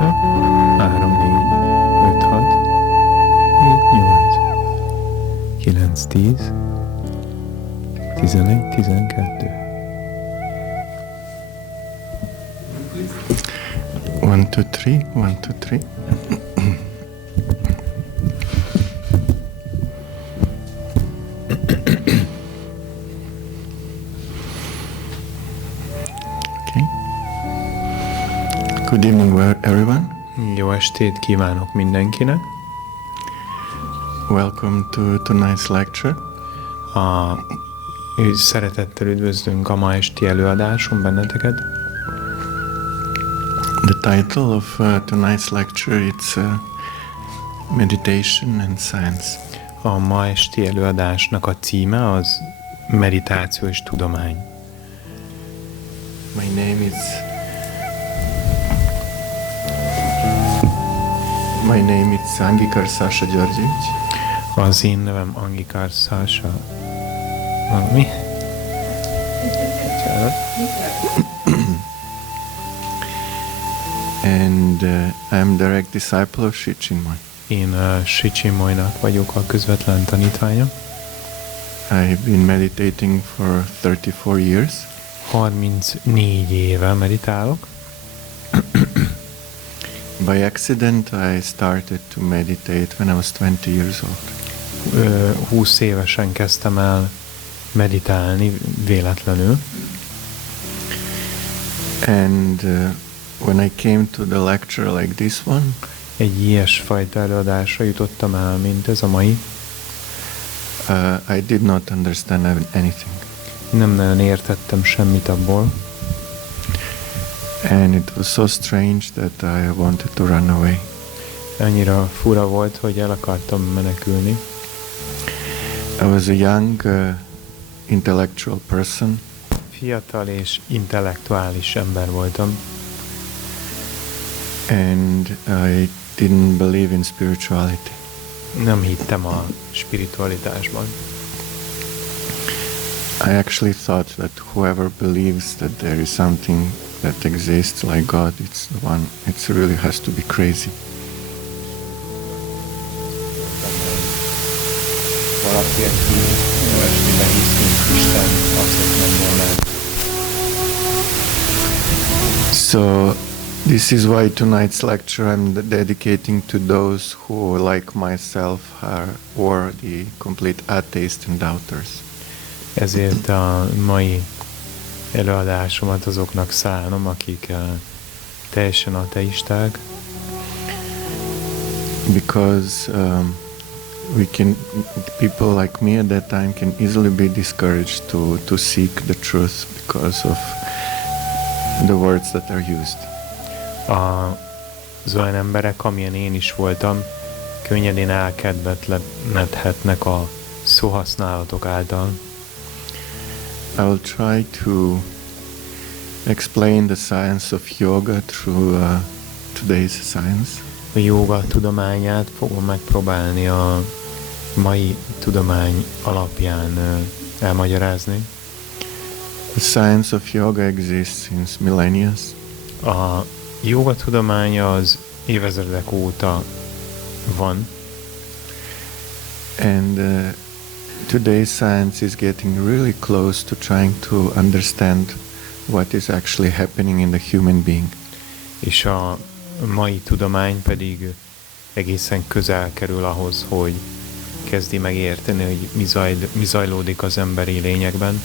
3, 4, 5, 6, 7, 8, 9, 10, 11, 12. 1, 2, 3, 1, 2, 3. Good evening, everyone. Jó estét kívánok mindenkinek. Welcome to tonight's lecture. Szeretettel üdvözlünk a ma esti előadáson benneteket. The title of tonight's lecture is Meditation and Science. A ma esti előadásnak a címe az Meditáció és tudomány. My name is Angikar Djordjevic. Az én nevem Angikar Sasha. Mi? And I'm direct disciple of Sri Chinmoy. Én Sri Chinmoynak vagyok a közvetlen tanítványa. I've been meditating for 34 years. 34 éve meditálok. By accident, I started to meditate when I was 20 years old. 20 évesen kezdtem el meditálni véletlenül. And when I came to the lecture like this one, egy ilyesfajta előadásra jutottam el, mint ez a mai. I did not understand anything. Nem nagyon értettem semmit abból. And it was so strange that I wanted to run away. Annyira fura volt, hogy el akartam menekülni. I was a young intellectual person. Fiatal és intellektuális ember voltam. And I didn't believe in spirituality. Nem hittem a spiritualitásban. I actually thought that whoever believes that there is something that exists like God, it's the one, it really has to be crazy. So this is why tonight's lecture I'm dedicating to those who, like myself, are or the complete atheists and doubters. Ezért a mai előadásomat azoknak szánom, akik teljesen ateisták. Because people like me at that time can easily be discouraged to seek the truth because of the words that are used. Az olyan emberek, amilyen én is voltam, könnyedén elkedvetlenedhetnek a szóhasználatok által. I will try to explain the science of yoga through today's science. A jóga tudományát fogom megpróbálni a mai tudomány alapján elmagyarázni. The science of yoga exists since millennia. A jóga tudománya az évezredek óta van. And today's science is getting really close to trying to understand what is actually happening in the human being. És a mai tudomány pedig egészen közel kerül ahhoz, hogy kezdi megérteni, hogy mi zajlódik az emberi lényekben.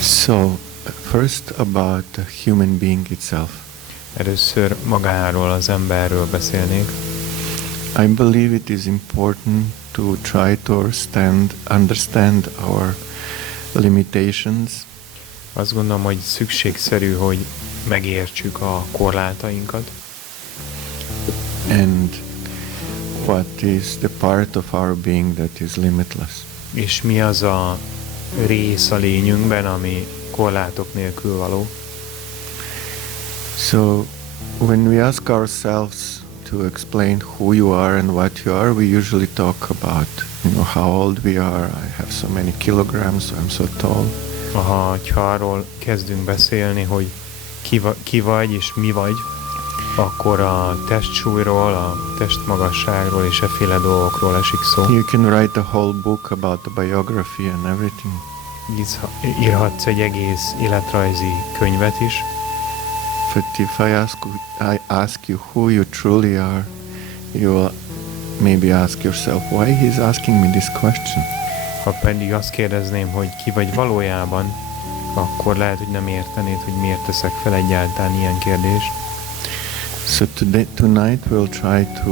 So, first about the human being itself. Először magáról, az emberről beszélnék. I believe it is important to try to understand our limitations. Azt gondolom, hogy szükségszerű, hogy megértsük a korlátainkat. And what is the part of our being that is limitless? És mi az a rész a lényünkben, ami korlátok nélkül való? So, when we ask ourselves to explain who you are and what you are, we usually talk about, how old we are. I have so many kilograms, so I'm so tall. Ha arról kezdünk beszélni, hogy ki vagy és mi vagy, akkor a testsúlyról, a testmagasságról és efféle dolgokról esik szó. You can write a whole book about the biography and everything. Írhatsz egy egész életrajzi könyvet is. But if I ask you who you truly are, you will maybe ask yourself, why he's asking me this question? Ha pedig azt kérdezném, hogy ki vagy valójában, akkor lehet, hogy nem értenéd, hogy miért teszek fel egyáltalán ilyen kérdést. So tonight we'll try to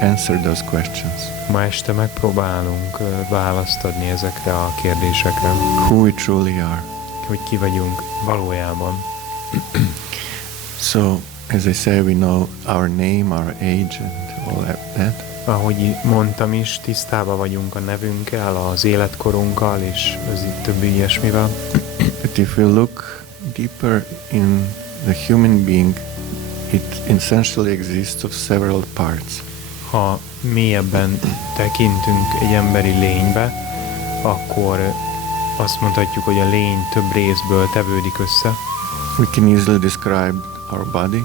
answer those questions. Ma este megpróbálunk választ adni ezekre a kérdésekre. Who we truly are. Hogy ki vagyunk valójában. So, as I say, we know our name, our age and all that. Ahogy mondtam is, tisztában vagyunk a nevünkkel, az életkorunkkal és az itt többi ilyesmivel. But if we look deeper in the human being, it essentially exists of several parts. Ha mélyebben tekintünk egy emberi lénybe, akkor azt mondhatjuk, hogy a lény több részből tevődik össze. We can easily describe our body.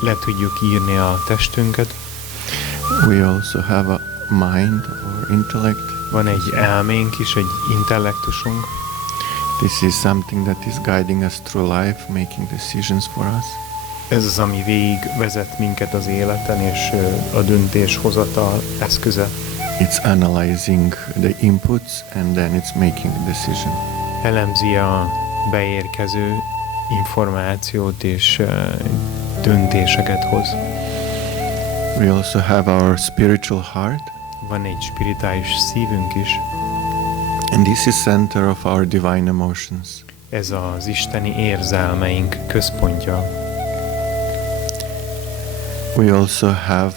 Le tudjuk írni a testünket. We also have a mind or intellect. Van egy elménk is, egy intellektusunk. This is something that is guiding us through life, making decisions for us. Ez az, ami végig vezet minket az életen, és a döntéshozatal eszköze. It's analyzing the inputs and then it's making a decision. Elemzi a beérkező információt és döntéseket hoz. We also have our spiritual heart. Van egy spirituális szívünk is. And this is center of our divine emotions. Ez az isteni érzelmeink központja. We also have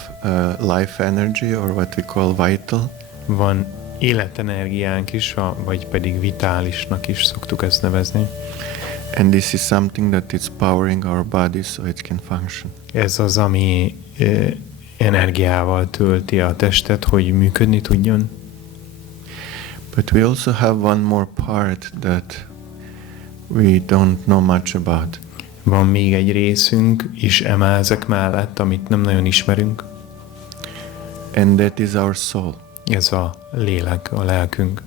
life energy, or what we call vital. Van életenergiánk is, vagy pedig vitálisnak is szoktuk ezt nevezni. And this is something that is powering our body so it can function. Ez az, ami energiával tölti a testet, hogy működni tudjon. But we also have one more part that we don't know much about. Van még egy részünk is ezek mellett, amit nem nagyon ismerünk. And that is our soul. Ez a lélek, a lelkünk.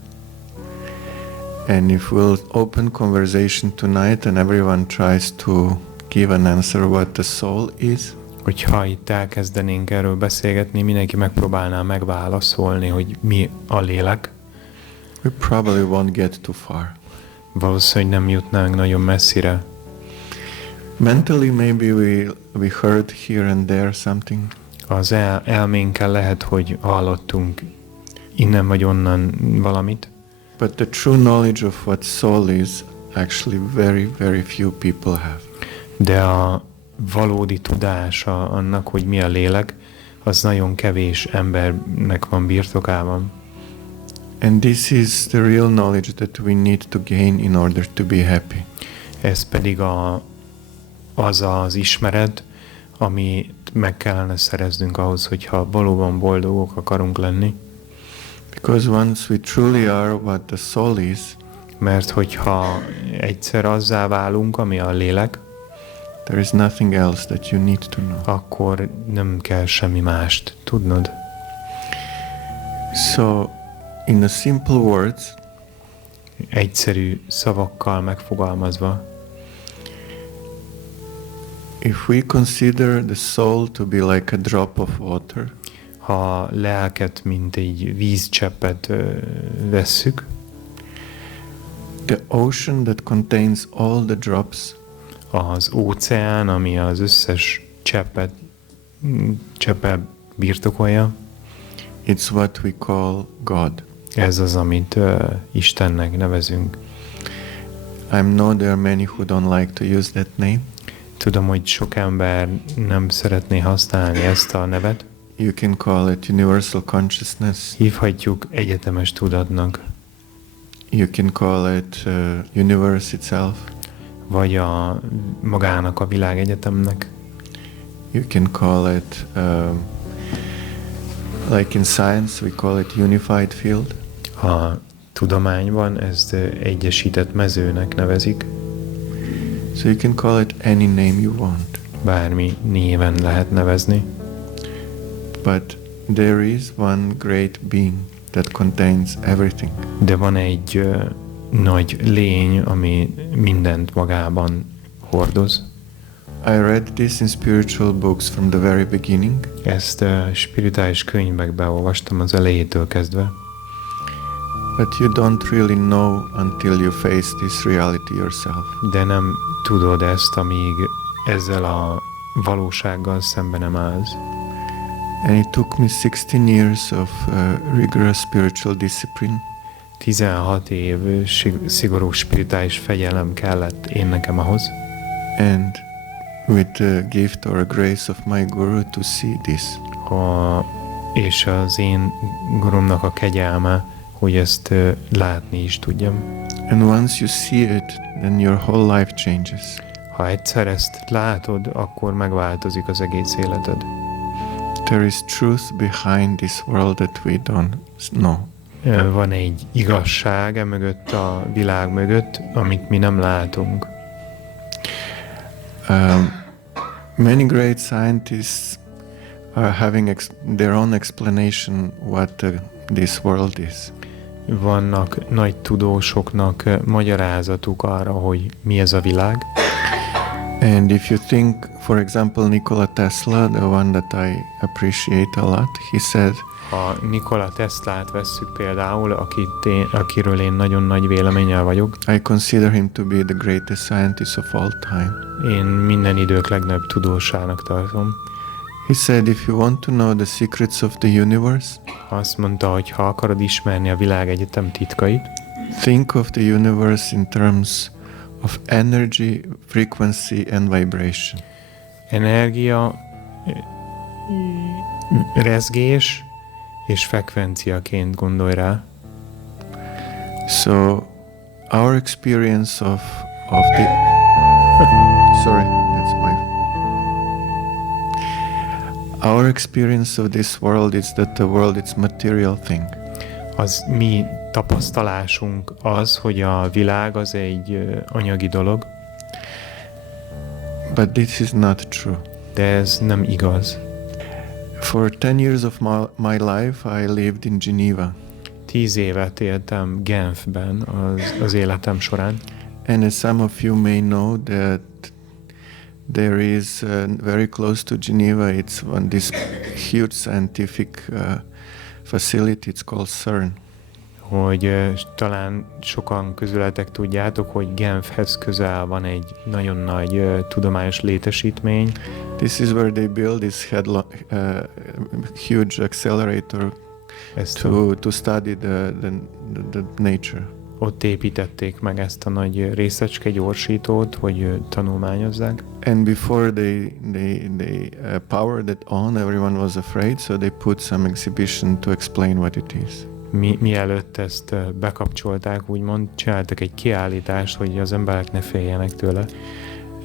And if we'll open conversation tonight and everyone tries to give an answer what the soul is. Hogyha itt elkezdenénk erről beszélgetni, mindenki megpróbálná megválaszolni, hogy mi a lélek. We probably won't get too far. Valószínűleg nem jutnánk nagyon messzire. Mentally maybe we heard here and there something. Az elménkkel lehet, hogy hallottunk innen vagy onnan valamit. But the true knowledge of what soul is actually very, very few people have. De a valódi tudása annak, hogy mi a lélek, az nagyon kevés embernek van birtokában. And this is the real knowledge that we need to gain in order to be happy. Ez pedig az az ismeret, amit meg kellene szereznünk ahhoz, hogyha valóban boldogok akarunk lenni. Because once we truly are what the soul is, mert hogyha egyszer azzá válunk, ami a lélek, there is nothing else that you need to know. Akkor nem kell semmi mást tudnod. So, in the simple words, egyszerű szavakkal megfogalmazva, if we consider the soul to be like a drop of water, ha lelket, mint egy vízcseppet vesszük, the ocean that contains all the drops, az óceán, ami az összes cseppet birtokolja, it's what we call God. Ez az, amit Istennek nevezünk. I know there are many who don't like to use that name. Tudom, hogy sok ember nem szeretné használni ezt a nevet. You can call it universal consciousness. Hívhatjuk egyetemes tudatnak. You can call it universe itself. Vagy magának a világegyetemnek. You can call it, like in science, we call it unified field. A tudományban ezt egyesített mezőnek nevezik. So you can call it any name you want. bármi néven lehet nevezni. But there is one great being that contains everything. De van egy nagy lény, ami mindent magában hordoz. I read this in spiritual books from the very beginning. Ezt spirituális könyvekben olvastam az elejétől kezdve. But you don't really know until you face this reality yourself. De nem tudod ezt, amíg ezzel a valósággal szembe nem állsz. And it took me 16 years of rigorous spiritual discipline. 16 év szigorú spirituális fegyelem kellett én nekem ahhoz. And with the gift or a grace of my guru to see this. És az én gurumnak a kegyelme, hogy ezt látni is tudjam. And once you see it, then your whole life changes. Ha egyszer ezt látod, akkor megváltozik az egész életed. There is truth behind this world that we don't know. Van egy igazság mögött, a világ mögött, amit mi nem látunk. Many great scientists are having their own explanation what this world is. Vannak nagy tudósoknak magyarázatuk arra, hogy mi ez a világ. And if you think, for example, Nikola Tesla, the one that I appreciate a lot, he said, ha Nikola Teslát vesszük például, akiről én nagyon nagy véleménnyel vagyok, I consider him to be the greatest scientist of all time. Én minden idők legnagyobb tudósának tartom. He said, if you want to know the secrets of the universe, azt mondta, hogy ha akarod ismerni a világegyetem titkait, think of the universe in terms of energy, frequency and vibration. Energia, rezgés és frekvenciaként gondolj rá. So our experience of the sorry, that's my our experience of this world is that the world is material thing. Az mi tapasztalásunk az, hogy a világ az egy anyagi dolog. But this is not true. De ez nem igaz. For 10 years of my life I lived in Geneva. 10 évet éltem Genfben az életem során. And as some of you may know that there is very close to Geneva, it's this huge scientific facility, it's called CERN. Hogy talán sokan közületek tudjátok, hogy Genfhez közel van egy nagyon nagy tudományos létesítmény. This is where they build this huge accelerator to study the nature. Ott építették meg ezt a nagy részecske gyorsítót, hogy tanulmányozzák. And before they powered it on, everyone was afraid, so they put some exhibition to explain what it is. Mielőtt ezt bekapcsolták, úgymond csináltak egy kiállítást, hogy az emberek ne féljenek tőle.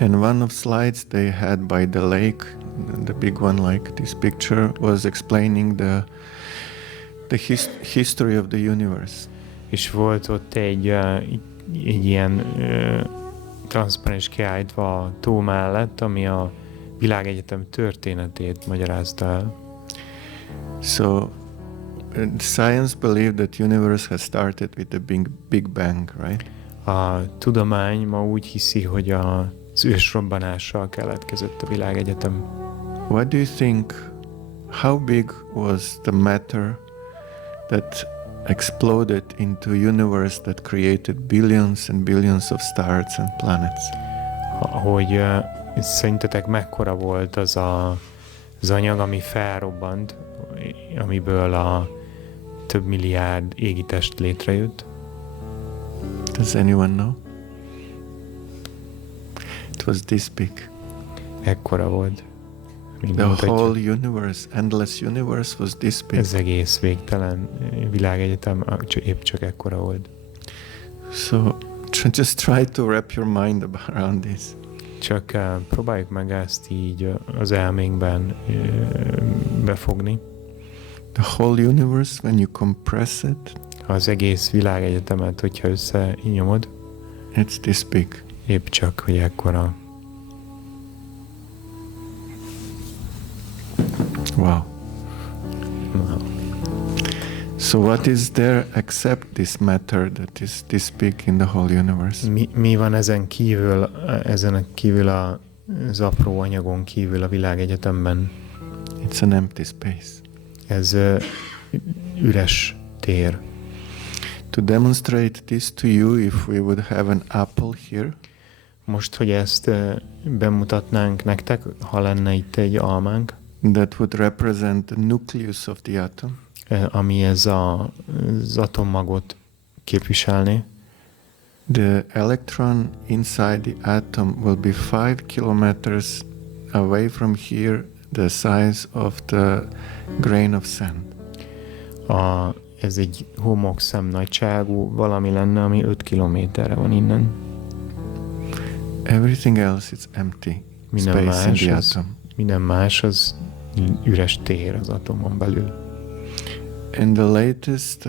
And one of slides they had by the lake, the big one like this picture, was explaining the history of the universe. És volt ott egy ilyen transzparens kiállítva a tó mellett, ami a világegyetem történetét magyarázta el. So science believed that universe has started with the Big Bang, right? A tudomány ma úgy hiszi, hogy az ősrobbanással keletkezett a világegyetem. What do you think? How big was the matter that exploded into universe that created billions and billions of stars and planets? Hogy szerintetek mekkora volt az anyag, ami felrobbant, amiből a több milliárd égitest létrejött? Does anyone know? It was this big. Ekkora volt. The whole universe, endless universe was this big. Ez egész végtelen világegyetem épp csak ekkora volt. So just try to wrap your mind around this. Csak próbáljuk meg ezt így az elménkben befogni. The whole universe, when you compress it, az egész világegyetemet, hogyha összenyomod, it's this big. Épp csak, hogy ekkora. Wow. Wow. So what is there except this matter that is this big in the whole universe? Mi van ezen kívül az apró anyagon kívül a világegyetemben? It's an empty space. Ez üres tér. To demonstrate this to you, if we would have an apple here. Most, hogy ezt bemutatnánk nektek, ha lenne itt egy almánk. That would represent the nucleus of the atom. Ami az atommagot képviselni. The electron inside the atom will be 5 kilometers away from here, the size of the grain of sand. Ez egy homokszem nagyságú valami lenne, ami 5 kilométerre van innen. Everything else is empty space in the atom. Minden más az üres tér az atomon belül. And the latest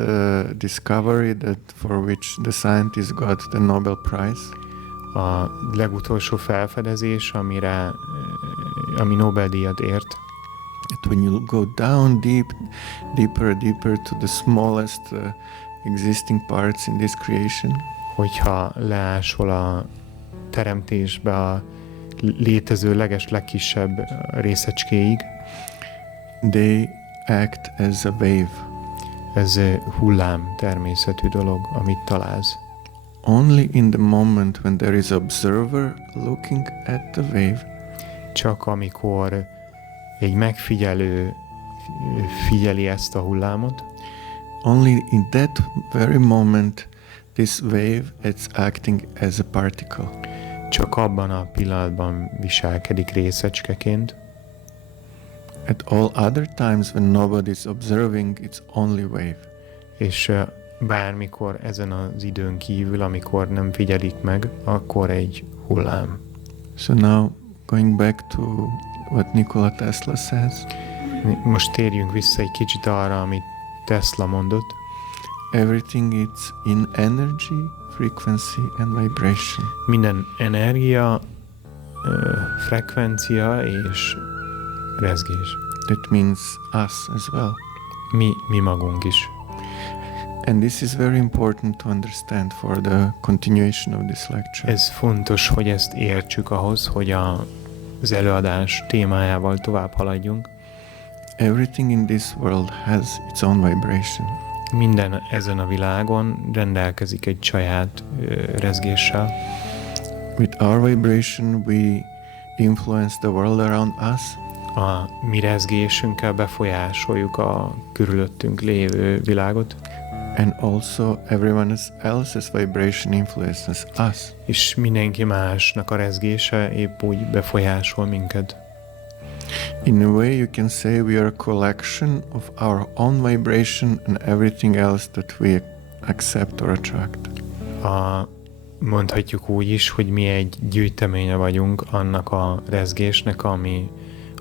discovery that for which the scientists got the Nobel Prize. A legutolsó felfedezés, ami Nobel-díjat ért. When you go down deeper to the smallest existing parts in this creation. Hogyha leásol a teremtésbe a létező legkisebb részecskéig. They act as a wave. Ez hullám természetű dolog, amit találsz. Only in the moment when there is observer looking at the wave. Csak amikor egy megfigyelő figyeli ezt a hullámot. Only in that very moment this wave is acting as a particle. Csak abban a pillanatban viselkedik részecskeként. At all other times when nobody is observing, it's only wave. És bármikor ezen az időn kívül, amikor nem figyelik meg, akkor egy hullám. So now going back to what Nikola Tesla says. Most térjünk vissza egy kicsit arra, amit Tesla mondott. Everything is in energy, frequency and vibration. Minden energia, frekvencia és rezgés. That means us as well. Mi magunk is. And this is very important to understand for the continuation of this lecture. Ez fontos, hogy ezt értsük ahhoz, hogy az előadás témájával tovább haladjunk. Everything in this world has its own vibration. Minden ezen a világon rendelkezik egy saját rezgéssel. With our vibration we influence the world around us. A mi rezgésünkkel befolyásoljuk a körülöttünk lévő világot. And also everyone else's vibration influences us. És mindenki másnak a rezgése épp úgy befolyásol minket. In a way you can say we are a collection of our own vibration and everything else that we accept or attract. Mondhatjuk úgy is, hogy mi egy gyűjteménye vagyunk annak a rezgésnek, ami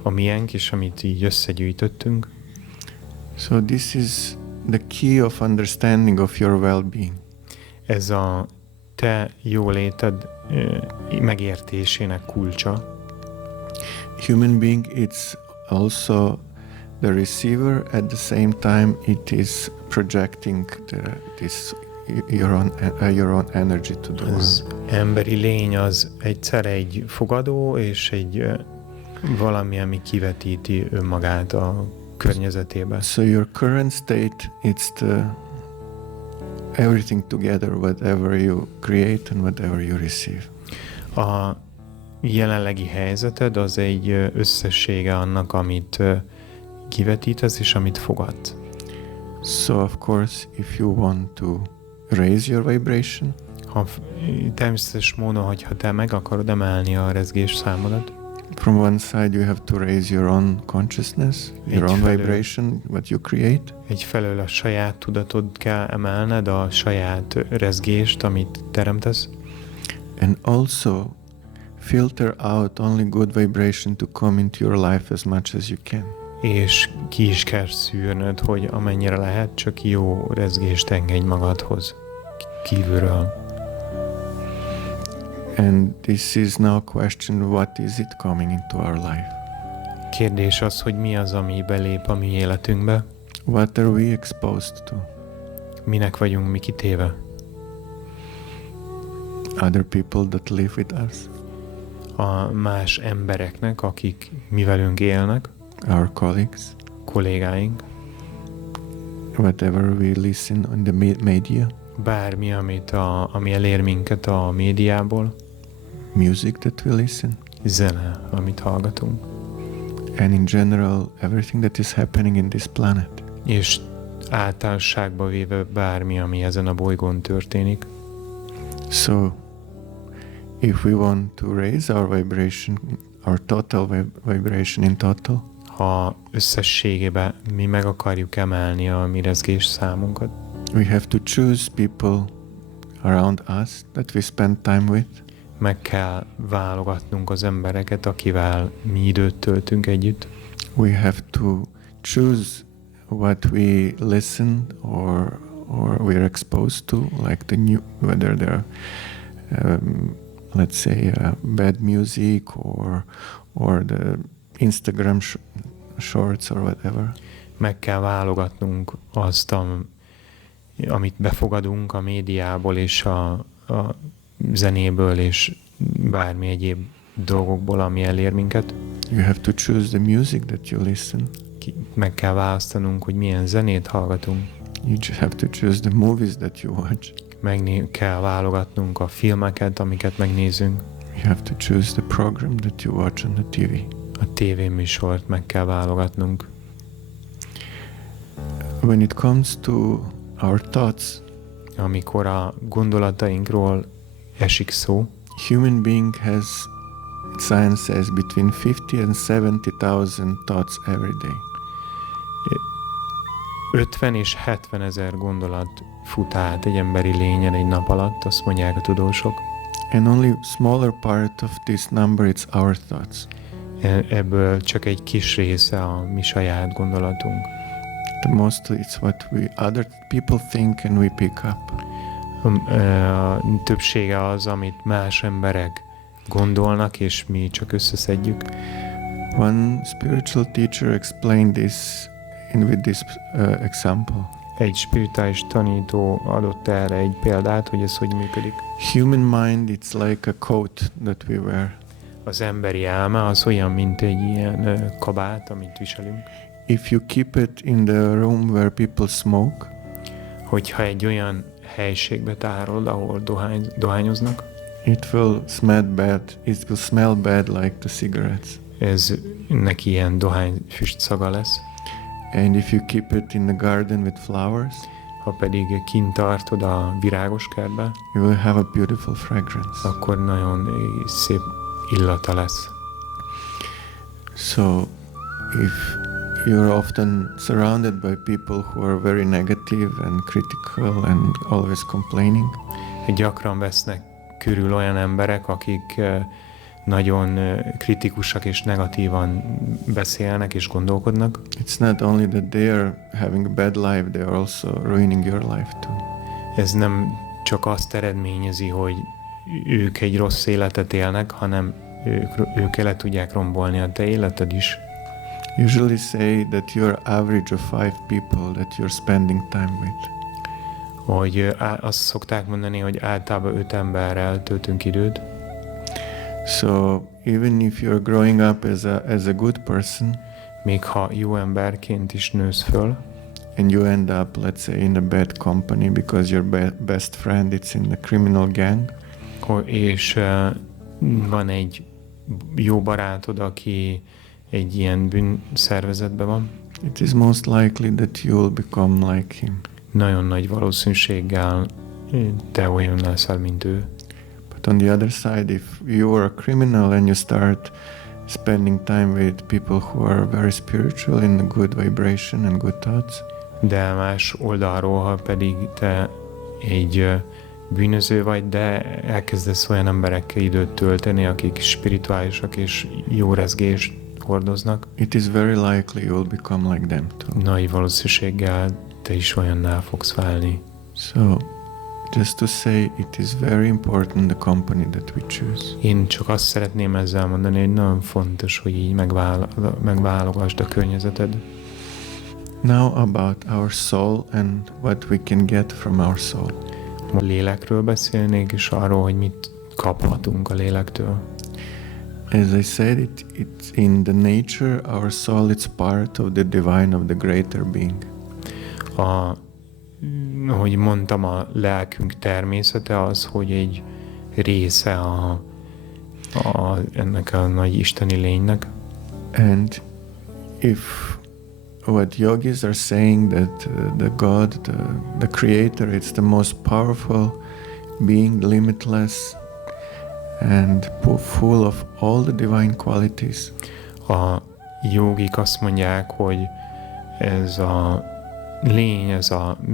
a miénk, és amit így összegyűjtöttünk. So this is the key of understanding of your well-being. Ez a te jóléted megértésének kulcsa. Human being, it's also the receiver, at the same time it is projecting your own energy to the world. Az emberi lény az egyszer egy fogadó, és egy valami, ami kivetíti önmagát a környezetébe. So your current state, it's the everything together, whatever you create and whatever you receive. A jelenlegi helyzeted az egy összessége annak, amit kivetítesz és amit fogadsz. So of course, if you want to raise your vibration, természetes módon, hogyha te meg akarod emelni a rezgés számodat, from one side you have to raise your own consciousness, your own vibration, what you create. Egyfelől a saját tudatod kell emelned, a saját rezgést, amit teremtesz. And also filter out only good vibration to come into your life as much as you can. És ki is kell szűrnöd, hogy amennyire lehet, csak jó rezgést engedj magadhoz kívülről. And this is now a question, what is it coming into our life? Kérdés az, hogy mi az, ami belép a mi életünkbe. What are we exposed to? Minek vagyunk mi kitéve? Other people that live with us. A más embereknek, akik mi velünk élnek. Our colleagues. Kollégáink. Whatever we listen on the media. Bármi, ami elér minket a médiából. Music that we listen. Zene, amit hallgatunk. And in general, everything that is happening in this planet. És általánosságban véve bármi, ami ezen a bolygón történik. So, if we want to raise our vibration, our total vibration in total, ha összességében mi meg akarjuk emelni a mi rezgés számunkat, we have to choose people around us that we spend time with. Meg kell válogatnunk az embereket, akivel mi időt töltünk együtt. We have to choose what we listen or we're exposed to, like whether they're let's say bad music or the Instagram shorts or whatever. Meg kell válogatnunk azt, amit befogadunk a médiából és a zenéből és bármi egyéb dolgokból, ami elér minket. You have to choose the music that you listen. Meg kell választanunk, hogy milyen zenét hallgatunk. You have to choose the movies that you watch. Meg kell válogatnunk a filmeket, amiket megnézünk. You have to choose the program that you watch on the TV. A tévéműsort meg kell válogatnunk. When it comes to our thoughts, amikor a gondolatainkról esik szó, human being has, science says, between 50 and 70,000 thoughts every day. 50 és 70 ezer gondolat fut át egy emberi lényen egy nap alatt, azt mondják a tudósok. And only smaller part of this number is our thoughts. Ebből csak egy kis része a mi saját gondolatunk. The most it's what other people think and we pick up. A többsége az, amit más emberek gondolnak, és mi csak összeszedjük. One spiritual teacher explained this with this example. Egy spirituális tanító adott erre egy példát, hogy ez hogy működik. Human mind, it's like a coat that we wear. Az emberi elme az olyan, mint egy ilyen kabát, amit viselünk. If you keep it in the room where people smoke, hogyha egy olyan helyiségbe tárolod, ahol dohányoznak, it will smell bad like the cigarettes. Ez neki ilyen dohányfüst szaga lesz. And if you keep it in the garden with flowers, ha pedig kint tartod a virágos kertbe, you will have a beautiful fragrance. Akkor nagyon szép illata lesz. So, if you're often surrounded by people who are very negative and critical and always complaining, gyakran vesznek körül olyan emberek, akik nagyon kritikusak és negatívan beszélnek és gondolkodnak. It's not only that they are having a bad life, they are also ruining your life too. Ez nem csak azt eredményezi, hogy ők egy rossz életet élnek, hanem ők el tudják rombolni a te életed is. Usually say that you're average of 5 people that you're spending time with. Hogy azt szokták mondani, hogy általában 5 emberrel töltünk időt. So even if you're growing up as a good person, még ha jó emberként is nősz föl, and you end up, let's say, in a bad company because your best friend is in the criminal gang, és van egy jó barátod, aki egy ilyen bűnszervezetben van, it is most likely that you will become like him. Nagyon nagy valószínűséggel te olyan leszel, mint ő. But on the other side, if you are a criminal and you start spending time with people who are very spiritual in a good vibration and good thoughts, de más oldalról, ha pedig te egy bűnöző vagy, de elkezdesz olyan emberekkel időt tölteni, akik spirituálisak és jó rezgést hordoznak, it is very likely you will become like them too. Nagy valószínűséggel te is olyanná fogsz válni. So Just to say, it is very important the company that we choose. Én csak azt szeretném ezzel mondani, hogy nagyon fontos, hogy így megválogasd a környezeted. Now about our soul and what we can get from our soul. A lélekről beszélnék, és arról, hogy mit kaphatunk a lélektől. As I said, it's in the nature, our soul is part of the divine, of the greater being. Ahogy mondtam, a lelkünk természete az, hogy egy része ennek a nagy isteni lénynek. And if what yogis are saying that the God, the creator, it's the most powerful being, limitless and full of all the divine qualities. A jogik azt mondják, hogy ez a lény,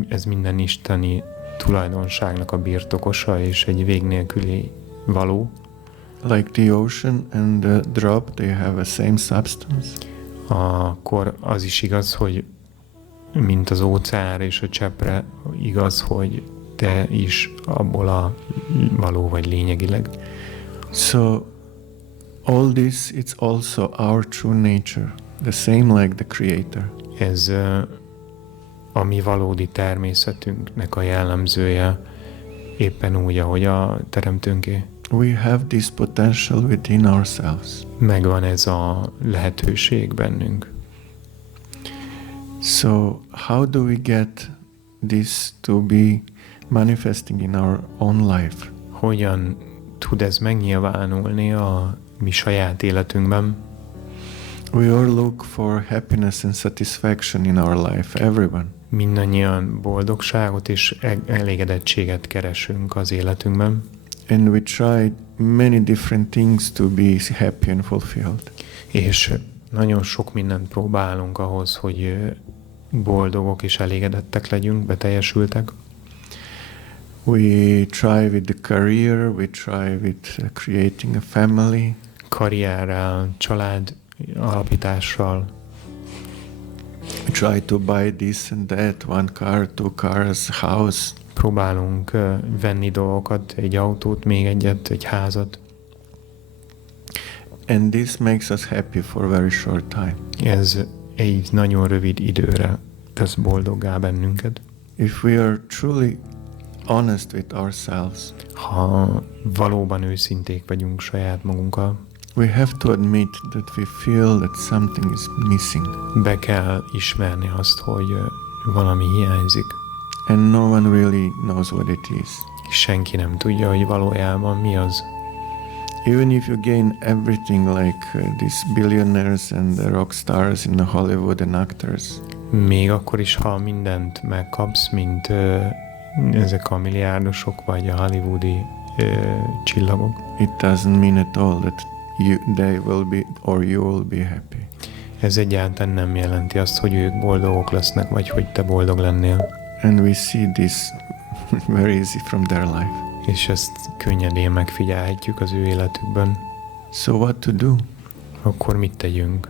ez minden isteni tulajdonságnak a birtokosa, és egy vég nélküli való. Like the ocean and the drop, they have a same substance. Akkor az is igaz, hogy mint az óceánra és a cseppre igaz, hogy te is abból a való vagy lényegileg. So all this, it's also our true nature, the same like the creator. Ez a mi valódi természetünknek a jellemzője, éppen úgy, ahogy a teremtőnké. We have this potential within ourselves. Megvan ez a lehetőség bennünk. So how do we get this to be manifesting in our own life? Hogyan tud ez megnyilvánulni a mi saját életünkben? We all look for happiness and satisfaction in our life, everyone. Mindannyian boldogságot és elégedettséget keresünk az életünkben. And we try many different things to be happy and fulfilled. És nagyon sok mindent próbálunk ahhoz, hogy boldogok és elégedettek legyünk, beteljesültek. We try with the career, we try with creating a family. Karrierrel, család alapítással. We try to buy this and that, one car, two cars, house. Próbálunk venni dolgokat, egy autót, még egyet, egy házat. And this makes us happy for a very short time. Ez egy nagyon rövid időre tesz boldoggá bennünket. If we are truly honest with ourselves, ha valóban őszinték vagyunk saját magunkkal, we have to admit that we feel that something is missing. Be kell ismerni azt, hogy valami hiányzik. And no one really knows what it is. Senki nem tudja, hogy valójában mi az. Even if you gain everything like these billionaires and the rock stars in the Hollywood and actors. Még akkor is, ha mindent megkapsz, mint ezek a milliárdosok vagy a hollywoodi csillagok. It doesn't mean at all that they will be or you will be happy. Ez egyáltalán nem jelenti azt, hogy ők boldogok lesznek, vagy hogy te boldog lennél. And we see this very easy from their life. És ezt könnyedén megfigyelhetjük az ő életükben. So what to do? Akkor mit tegyünk?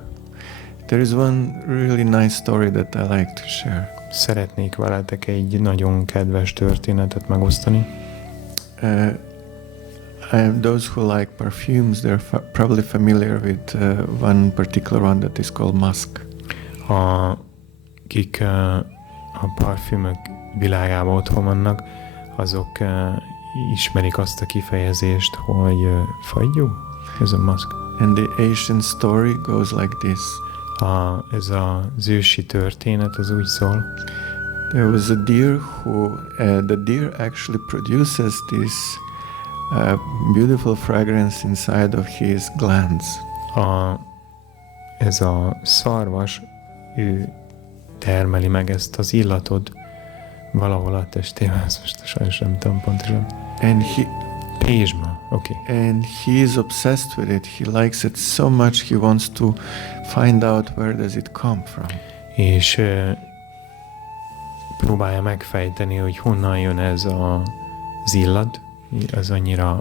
There is one really nice story that I like to share. Szeretnék veletek egy nagyon kedves történetet megosztani. Those who like perfumes, they're probably familiar with one particular one that is called musk. Akik a parfümök világában otthon vannak, azok ismerik azt a kifejezést, hogy fagyú? Ez a musk. And the Asian story goes like this. Ez az ősi történet, az úgy szól. There was a deer who, the deer actually produces this beautiful fragrance inside of his glands. Ez a szarvas, ő termeli meg ezt az illatot valahol a testében, ezt most sajnos nem tudom pontosan. And Pézsma, okay. And he is obsessed with it. He likes it so much he wants to find out where does it come from. És próbálja megfejteni, hogy honnan jön ez az illat, az annyira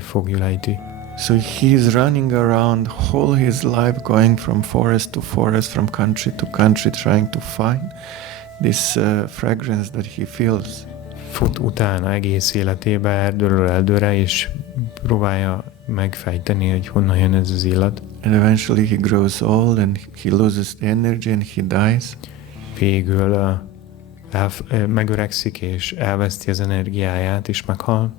foglyulejtő. So he's running around whole his life, going from forest to forest, from country to country, trying to find this fragrance that he feels. fut utána egész életébe erdőről erdőre, és próbálja megfejteni, hogy honnan jön ez az illat. And eventually he grows old and he loses the energy and he dies. Végül megöregszik és elveszti az energiáját és meghal.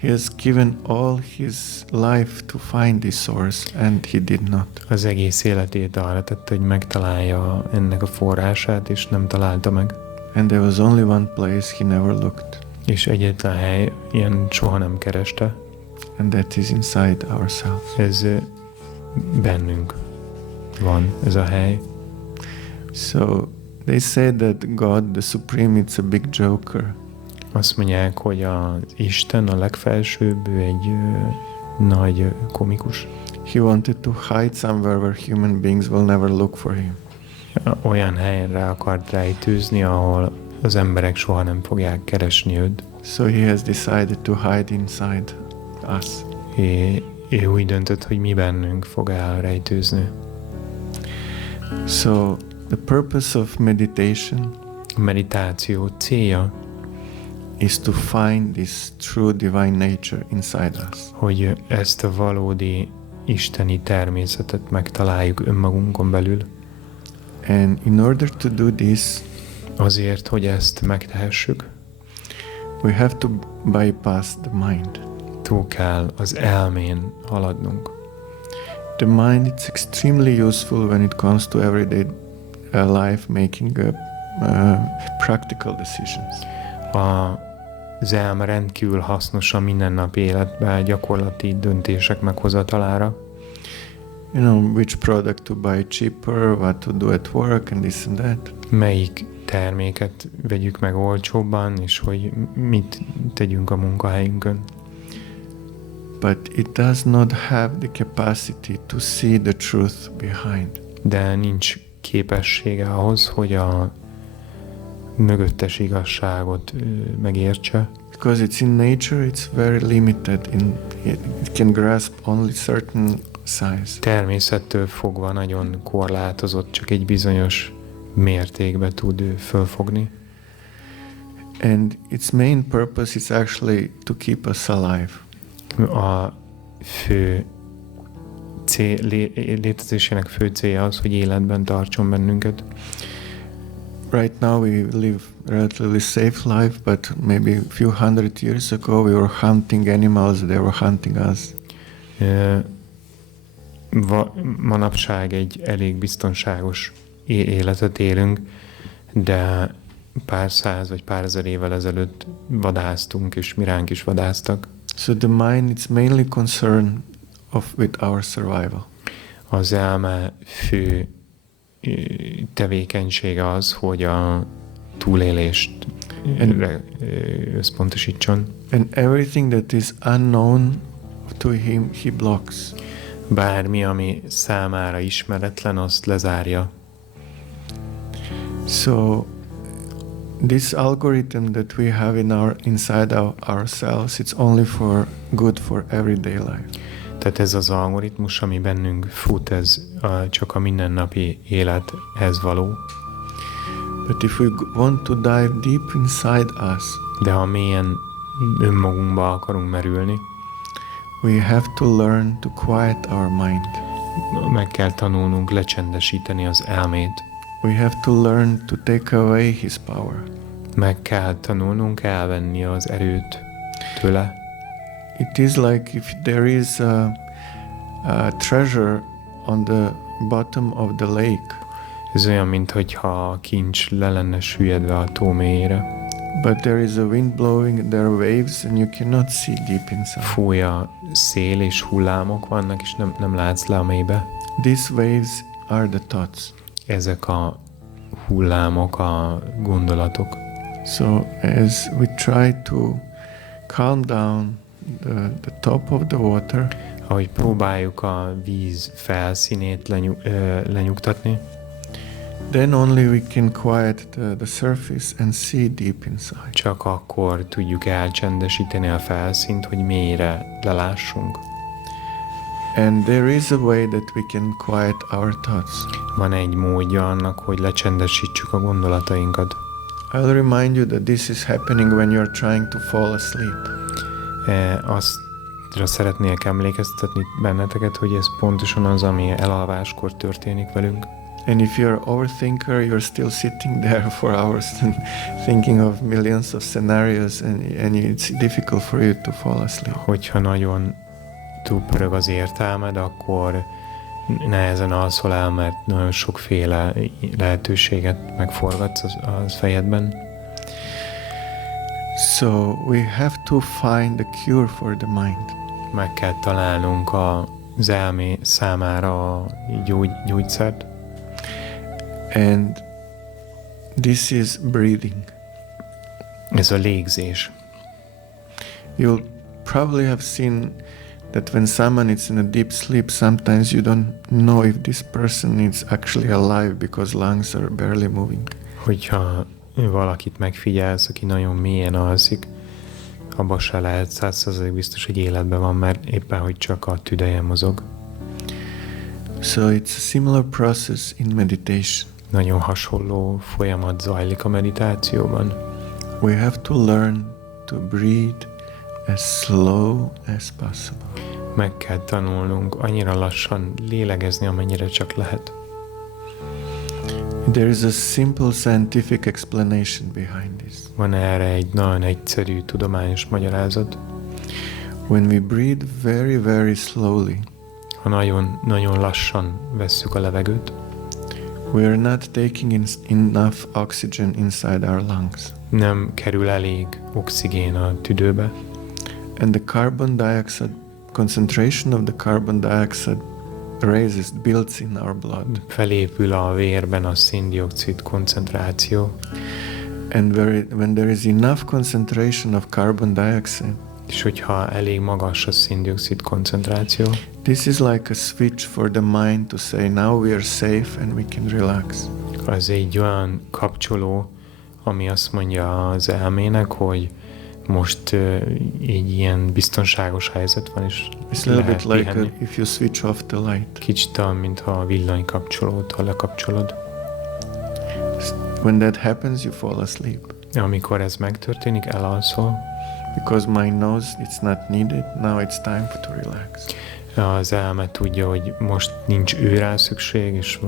He has given all his life to find this source and he did not. Az egész életét arra tette, hogy megtalálja ennek a forrását, és nem találta meg. And there was only one place he never looked. És egyetlen hely ilyen soha nem kereste. And that is inside ourselves. Ez bennünk van, ez a hely. So they say that God, the Supreme, it's a big joker. Azt mondják, hogy az Isten, a legfelsőbb, ő egy nagy komikus. He wanted to hide somewhere where human beings will never look for him. Olyan helyre akart rejtőzni, ahol az emberek soha nem fogják keresni őt. So he has decided to hide inside us. Ő úgy döntött, hogy mi bennünk fog elrejtőzni. So the purpose of meditation, a meditáció célja, is to find this true divine nature inside us. Hogy ezt a valódi isteni természetet megtaláljuk önmagunkon belül. And in order to do this, azért, hogy ezt megtehessük, we have to bypass the mind. Túl kell az elmén haladnunk. The mind is extremely useful when it comes to everyday life, making practical decisions. Az elme rendkívül hasznos a mindennapi életben gyakorlati döntések meghozatalára. You know, which product to buy cheaper, what to do at work, and this and that. Melyik terméket vegyük meg olcsóbban, és hogy mit tegyünk a munkahelyünkön. But it does not have the capacity to see the truth behind. De nincs képessége ahhoz, hogy a mögöttes igazságot megértse. Because it's in nature, it's very limited. It can grasp only certain size. Természettől fogva nagyon korlátozott, csak egy bizonyos mértékben tud fölfogni. And its main purpose is actually to keep us alive. A fő létezésének fő célja az, hogy életben tartson bennünket. Right now we live relatively safe life, but maybe a few hundred years ago we were hunting animals, they were hunting us. Manapság egy elég biztonságos életet élünk, de pár száz vagy pár ezer évvel ezelőtt vadásztunk, és mi ránk is vadásztak. So the mind is mainly concerned with our survival. Az elme fő tevékenysége az, hogy a túlélést összpontosítson. And everything that is unknown to him, he blocks. Bármi, ami számára ismeretlen, azt lezárja. So this algorithm that we have inside ourselves, it's only for good for everyday life. Tehát ez az algoritmus, ami bennünk fut, ez csak a mindennapi élethez való. But if we want to dive deep inside us, de ha mélyen önmagunkba akarunk merülni, we have to learn to quiet our mind. Meg kell tanulnunk lecsendesíteni az elmét. We have to learn to take away his power. Meg kell tanulnunk elvenni az erőt tőle. It is like if there is a treasure on the bottom of the lake. Ez olyan, mintha a kincs le lenne süllyedve a tó mélyére. But there is a wind blowing, there are waves, and you cannot see deep inside. Fúj a szél és hullámok vannak, és nem látsz le a mélybe. These waves are the thoughts. Ezek a hullámok a gondolatok. So as we try to calm down the top of the water, ahogy próbáljuk a víz felszínét lenyugtatni, then only we can quiet the surface and see deep inside. Csak akkor tudjuk elcsendesíteni a felszínt, hogy mélyre lelássunk. And there is a way that we can quiet our thoughts. Van egy módja annak, hogy lecsendesítsük a gondolatainkat. I'll remind you that this is happening when you're trying to fall asleep. Aztra szeretnék emlékeztetni benneteket, hogy ez pontosan az, ami elalváskor történik velünk. And if you're an overthinker, you're still sitting there for hours thinking of millions of scenarios, and it's difficult for you to fall asleep. Hogyha nagyon túlpörög az értelmed, akkor nehezen alszol el, mert nagyon sokféle lehetőséget megforgatsz az fejedben. So we have to find a cure for the mind. Meg kell találnunk az elmé számára a gyógyszert. And this is breathing. Ez a légzés. You'll probably have seen that when someone is in a deep sleep, sometimes you don't know if this person is actually alive because lungs are barely moving. Hogyha valakit megfigyelsz, aki nagyon mélyen alszik, abban se lehet 100% biztos, hogy életben van, mert éppen, hogy csak a tüdeje mozog. So it's a similar process in meditation. Nagyon hasonló folyamat zajlik a meditációban. We have to learn to breathe as slow as possible. Meg kell tanulnunk annyira lassan lélegezni, amennyire csak lehet. There is a simple scientific explanation behind this. Van erre egy nagyon egyszerű tudományos magyarázat. When we breathe very, very slowly, ha nagyon lassan vesszük a levegőt, we are not taking enough oxygen inside our lungs. Nem kerül elég oxigén a tüdőbe. And the carbon dioxide concentration of the carbon dioxide raises, builds in our blood. Felépül a vérben a szén-dioxid koncentráció. And when there is enough concentration of carbon dioxide, és hogyha elég magas a szén-dioxid koncentráció, this is like a switch for the mind to say now we are safe and we can relax. Az egy olyan kapcsoló, ami azt mondja az elmének, hogy most egy ilyen biztonságos helyzet van, és it's a little bit like if you switch off the light. Kicsit olyan, mintha a villanykapcsolót, ha lekapcsolod. When that happens, you fall asleep. Amikor ez megtörténik, elalszol. Because mind knows it's not needed, now it's time to relax. Az elme tudja, hogy most nincs őrá szükség, és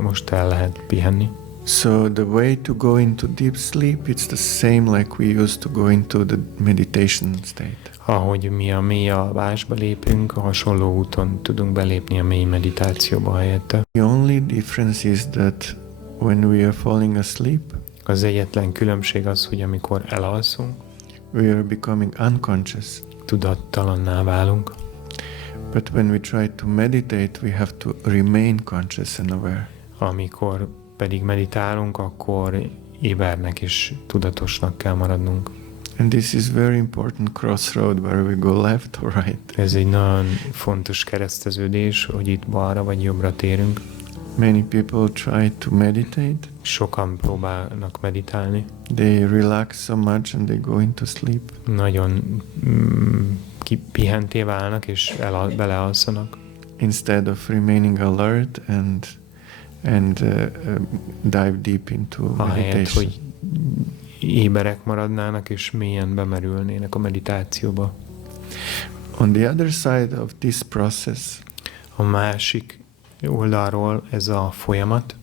most el lehet pihenni. So the way to go into deep sleep, it's the same like we used to go into the meditation state. Ahogy mi a mély alvásba lépünk, a hasonló úton tudunk belépni a mély meditációba helyette. The only difference is that when we are falling asleep, az egyetlen különbség az, hogy amikor elalszunk, we are becoming unconscious. Tudattalanná válunk. But when we try to meditate, we have to remain conscious and aware. Amikor pedig meditálunk, akkor ébernek és tudatosnak kell maradnunk. And this is very important crossroad where we go left or right. Ez egy nagyon fontos kereszteződés, hogy itt balra vagy jobbra térünk. Many people try to meditate. Sokan próbálnak meditálni. They relax so much and they go into sleep. Nagyon pihenté válnak és belealszanak. Instead of remaining alert and dive deep into meditation. Ahelyett, hogy éberek maradnának és mélyen bemerülnének a meditációba. On the other side of this process, a másik oldalról ez a folyamat.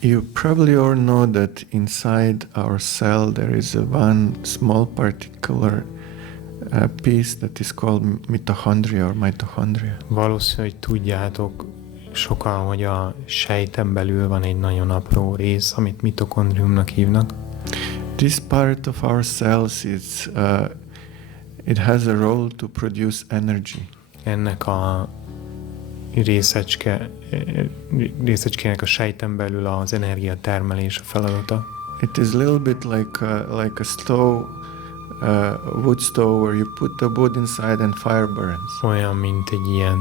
You probably all know that inside our cell there is one small particular piece that is called mitochondria or mitochondria. Valószínű, hogy tudjátok sokan, hogy a sejten belül van egy nagyon apró rész, amit mitokondriumnak hívnak. This part of our cells it has a role to produce energy. Ennek a részecskének a sejten belül az energia termelés a feladata. It is a little bit like a stove, wood stove where you put the wood inside and fire burns. Olyan, mint egy ilyen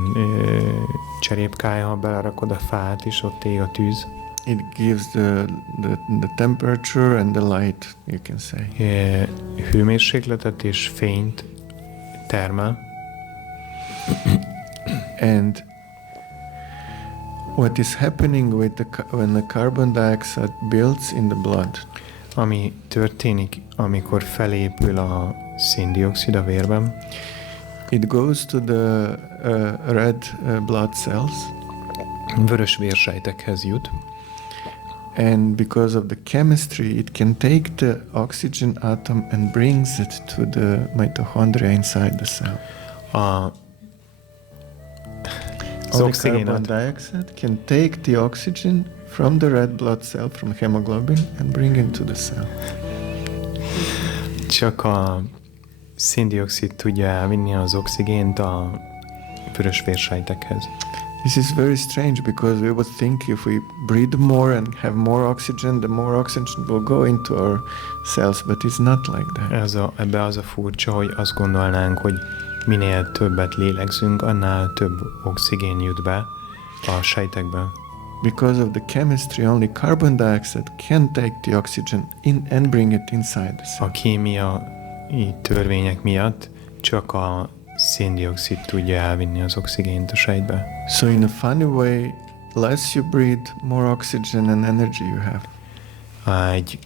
cserépkája, ha belerakod a fát, és ott ég a tűz. It gives the temperature and the light, you can say. Hőmérsékletet és fényt termel. And what is happening when the carbon dioxide builds in the blood? Ami történik, amikor felépül a széndioxid a vérben, it goes to the red blood cells. Vörös vérsejtekhez jut, and because of the chemistry, it can take the oxygen atom and brings it to the mitochondria inside the cell. Az carbon dioxide can take the oxygen from the red blood cell, from hemoglobin, and bring it to the cell. Csak a széndioxid tudja elvinni az oxigént a vörös vérsejtekhez. This is very strange because we would think if we breathe more and have more oxygen, the more oxygen will go into our cells, but it's not like that. Ebbe az a furcsa, hogy azt gondolnánk, hogy minél többet lélegzünk, annál több oxigén jut be a sejtekbe. Because of the chemistry, only carbon dioxide can take the oxygen in and bring it inside the cell. A kémiai törvények miatt csak a széndioxid tudja elvinni az oxigént a sejtbe. So in a funny way, less you breathe, more oxygen and energy you have. Egy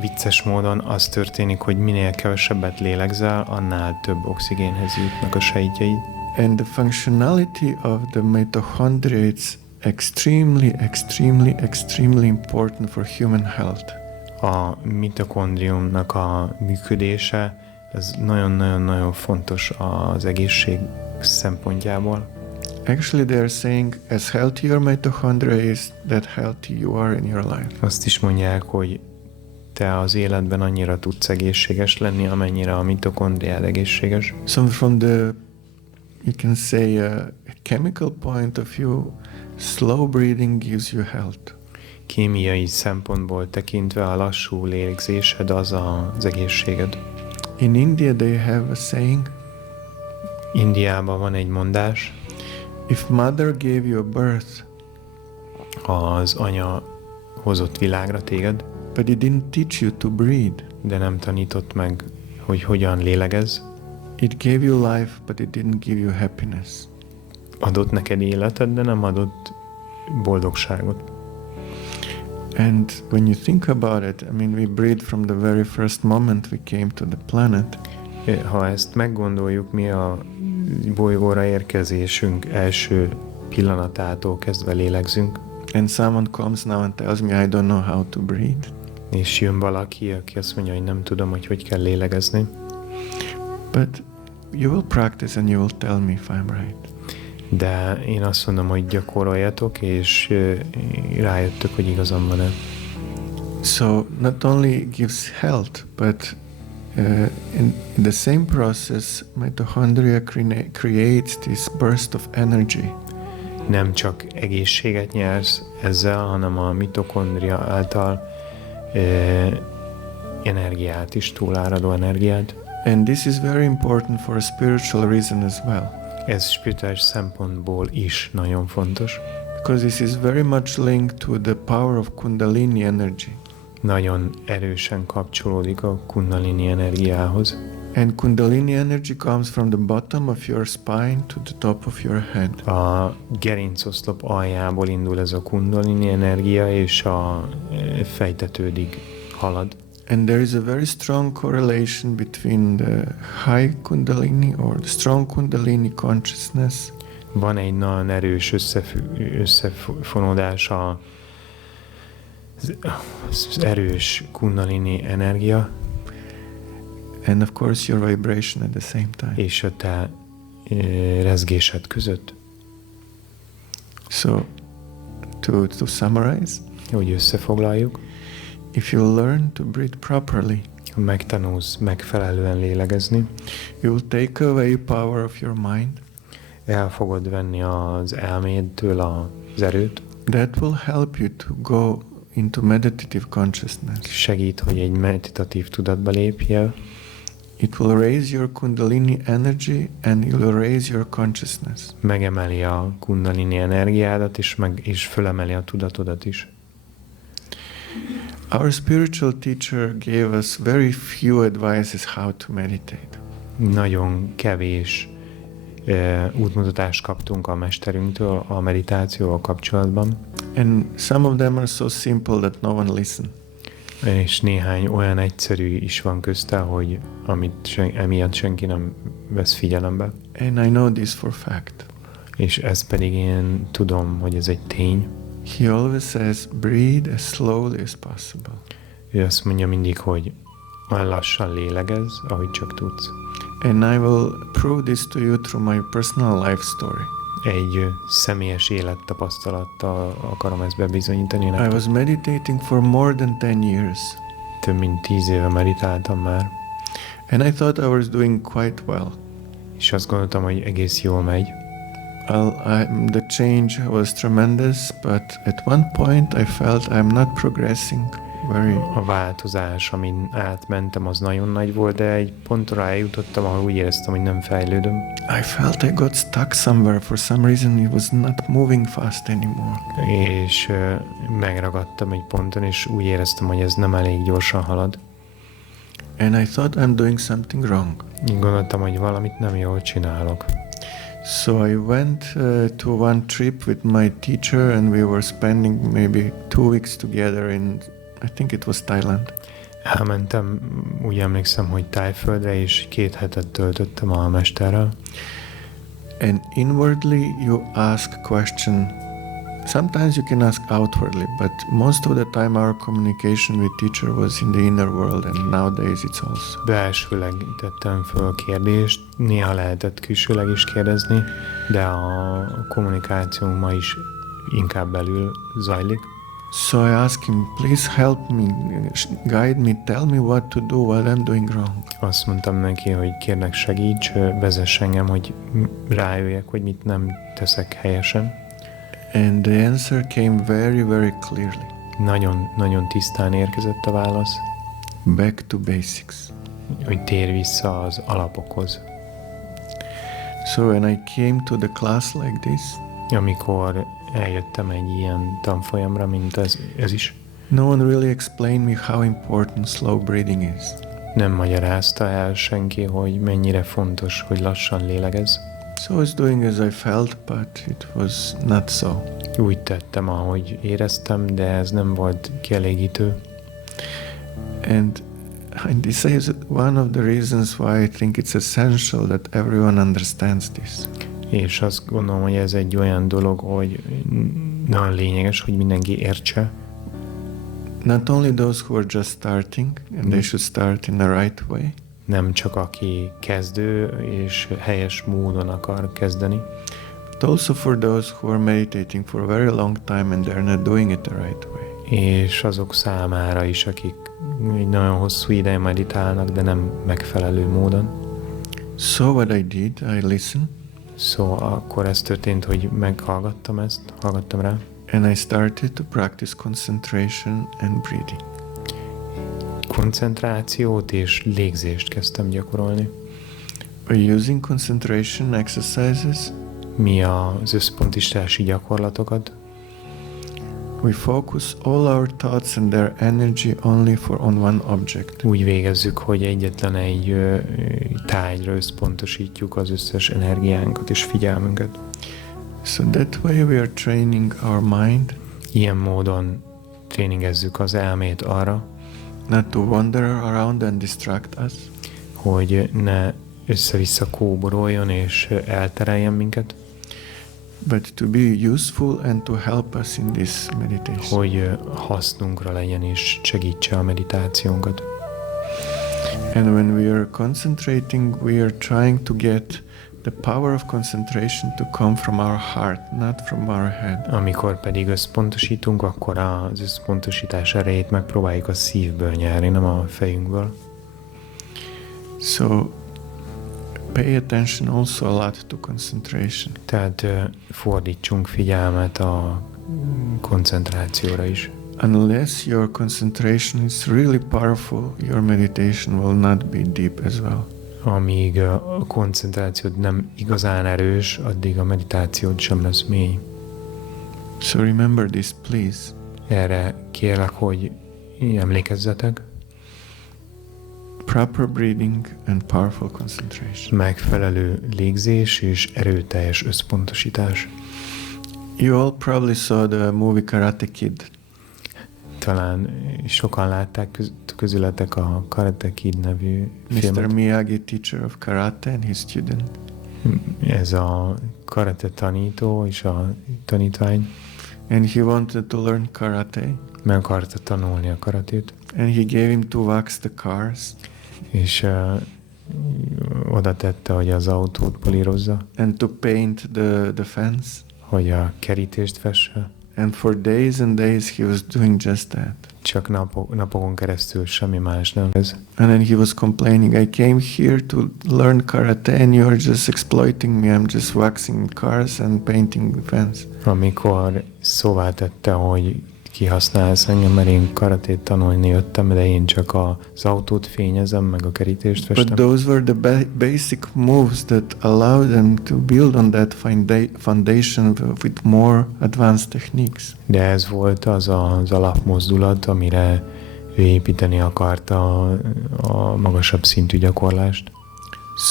vicces módon az történik, hogy minél kevesebbet lélegzel, annál több oxigénhez jutnak a sejtjeid. And the functionality of the mitochondria is extremely important for human health. A mitokondriumnak a működése, ez nagyon-nagyon fontos az egészség szempontjából. Actually, they are saying as healthy your mitochondria is, that healthy you are in your life. Azt is mondják, hogy te az életben annyira tudsz egészséges lenni, amennyire a mitokondriád egészséges. So from the, you can say a chemical point of view, slow breathing gives you health. Kémiai szempontból tekintve a lassú lélegzésed az az egészséged. In India they have a saying. Indiában van egy mondás. If mother gave you a birth, az anya hozott világra téged, but it didn't teach you to breathe, de nem tanított meg, hogy hogyan lélegez. It gave you life, but it didn't give you happiness. Adott neked életet, de nem adott boldogságot. And when you think about it, I mean, we breathe from the very first moment we came to the planet. Ha ezt meggondoljuk, mi a bolygóra érkezésünk első pillanatától kezdve lélegzünk. And someone comes now and tells me I don't know how to breathe. És jön valaki, aki azt mondja, hogy nem tudom, hogy kell lélegezni. But you will practice and you will tell me if I'm right. De én azt mondom, hogy gyakoroljatok, és rájöttök, hogy igazam van-e. So not only gives health, but in the same process, mitochondria creates this burst of energy. Nem csak egészséget nyersz ezzel, hanem a mitokondria által energiát is, túláradó energiát. And this is very important for a spiritual reason as well. Ez spirituális szempontból is nagyon fontos. Because this is very much linked to the power of Kundalini energy. Nagyon erősen kapcsolódik a Kundalini energiához. And Kundalini energy comes from the bottom of your spine to the top of your head. A gerincoszlop aljából indul ez a Kundalini energia, és a fejtetődig halad. And there is a very strong correlation between the high Kundalini or the strong Kundalini consciousness. Van egy nagyon erős összefonódás az erős Kundalini energia. And of course your vibration at the same time. És a te rezgésed között. So, to summarize, hogy összefoglaljuk, if you learn to breathe properly, ha megtanulsz megfelelően lélegezni, you will take away power of your mind. El fogod venni az elmédtől az erőt. That will help you to go into meditative consciousness. Segít, hogy egy meditatív tudatba lépjél. It will raise your Kundalini energy and it will raise your consciousness. Megemeli a Kundalini energiádat, és fölemeli a tudatodat is. Our spiritual teacher gave us very few advices how to meditate. Nagyon kevés útmutatást kaptunk a mesterünktől a meditációval kapcsolatban. And some of them are so simple that no one listens. És néhány olyan egyszerű is van közte, hogy emiatt senki nem vesz figyelembe. And I know this for fact. És ez pedig én tudom, hogy ez egy tény. He always says, breathe as slowly as possible. Ő azt mondja mindig, hogy olyan lassan lélegezz, ahogy csak tudsz. And I will prove this to you through my personal life story. Egy személyes élettapasztalattal akarom ezt bebizonyítani nektek. I was meditating for more than 10 years. Több mint 10 éve meditáltam már. And I thought I was doing quite well. És azt gondoltam, hogy egész jól megy. The change was tremendous, but at one point I felt I'm not progressing very. A változás, amin átmentem, az nagyon nagy volt, de egy pontra eljutottam, ahol úgy éreztem, hogy nem fejlődöm. I felt I got stuck somewhere. For some reason it was not moving fast anymore. És megragadtam egy ponton, és úgy éreztem, hogy ez nem elég gyorsan halad. And I thought I'm doing something wrong. Így gondoltam, hogy valamit nem jól csinálok. So I went to one trip with my teacher, and we were spending maybe 2 weeks together in, I think it was Thailand. Elmentem, úgy emlékszem, hogy Tájföldre, és 2 hetet töltöttem a mesterrel. And inwardly you ask question. Sometimes you can ask outwardly, but most of the time our communication with teacher was in the inner world, and nowadays it's also. Belsőleg tettem föl kérdést, néha lehetett külsőleg is kérdezni, de a kommunikációnk ma is inkább belül zajlik. So I asked him, please help me, guide me, tell me what to do, what I'm doing wrong. Azt mondtam neki, hogy kérlek segíts, vezess engem, hogy rájöjjek, hogy mit nem teszek helyesen. And the answer came very, very clearly. Nagyon tisztán érkezett a válasz. Back to basics. Hogy tér vissza az alapokhoz. So when I came to the class like this, amikor eljöttem egy ilyen tanfolyamra, mint ez is, no one really explained me how important slow breathing is. Nem magyarázta el senki, hogy mennyire fontos, hogy lassan lélegezz. So I was doing as I felt, but it was not so. Úgy tettem, ahogy éreztem, de ez nem volt kielégítő. And this is one of the reasons why I think it's essential that everyone understands this. És azt gondolom, hogy ez egy olyan dolog, hogy nagyon lényeges, hogy mindenki értse. Not only those who are just starting, and they should start in the right way. Nem csak aki kezdő és helyes módon akar kezdeni, but also for those who are meditating for a very long time and they're not doing it the right way. És azok számára is, akik egy nagyon hosszú ideje meditálnak, de nem megfelelő módon. So what I did, I listened. Szóval akkor ez történt, hogy meghallgattam hallgattam rá. And I started to practice concentration and breathing. Koncentrációt és légzést kezdtem gyakorolni. By using concentration exercises, mi az összpontosítási gyakorlatokat. We focus all our thoughts and their energy only on one object. Úgy végezzük, hogy egyetlen egy tárgyra összpontosítjuk az összes energiánkat és figyelmünket. So that way we are training our mind. Ilyen módon tréningezzük az elmét arra, not to wander around and distract us, hogy ne össze-vissza kóboroljon és eltereljen minket, but to be useful and to help us in this meditation. Hogy hasznunkra legyen és segítse a meditációnkat. And when we are concentrating, we are trying to get the power of concentration to come from our heart, not from our head. Amikor pedig összpontosítunk, akkor az összpontosítás erejét megpróbáljuk a szívből nyerni, nem a fejünkből. So pay attention also a lot to concentration. Tehát fordítsunk figyelmet a koncentrációra is. Unless your concentration is really powerful, your meditation will not be deep as well. Amíg a koncentrációd nem igazán erős, addig a meditációd sem lesz mély. So remember this, please. Erre kérlek, hogy emlékezzetek. Proper breathing and powerful concentration. Megfelelő légzés és erőteljes összpontosítás. You all probably saw the movie Karate Kid. Talán sokan látták közületek a Karate Kid nevű filmet. Mr. Miyagi, teacher of karate, and his student. Ez a karate tanító és a tanítvány. And he wanted to learn karate. Meg akarta tanulni a karatét. And he gave him to wax the cars. És oda tette, hogy az autót polírozza. And to paint the fence. Hogy a kerítést fesse. And for days and days he was doing just that. Csak napokon keresztül semmi más nem ez. And then he was complaining, I came here to learn karate and you're just exploiting me. I'm just waxing cars and painting the fence. Amikor szóvá tette, hogy kihasználsz engem, mert én karatét tanulni jöttem, de én csak az autót fényezem, meg a kerítést festem. But those were the basic moves that allowed them to build on that foundation with more advanced techniques. De ez volt az alapmozdulat, amire ő építeni akarta a magasabb szintű gyakorlást.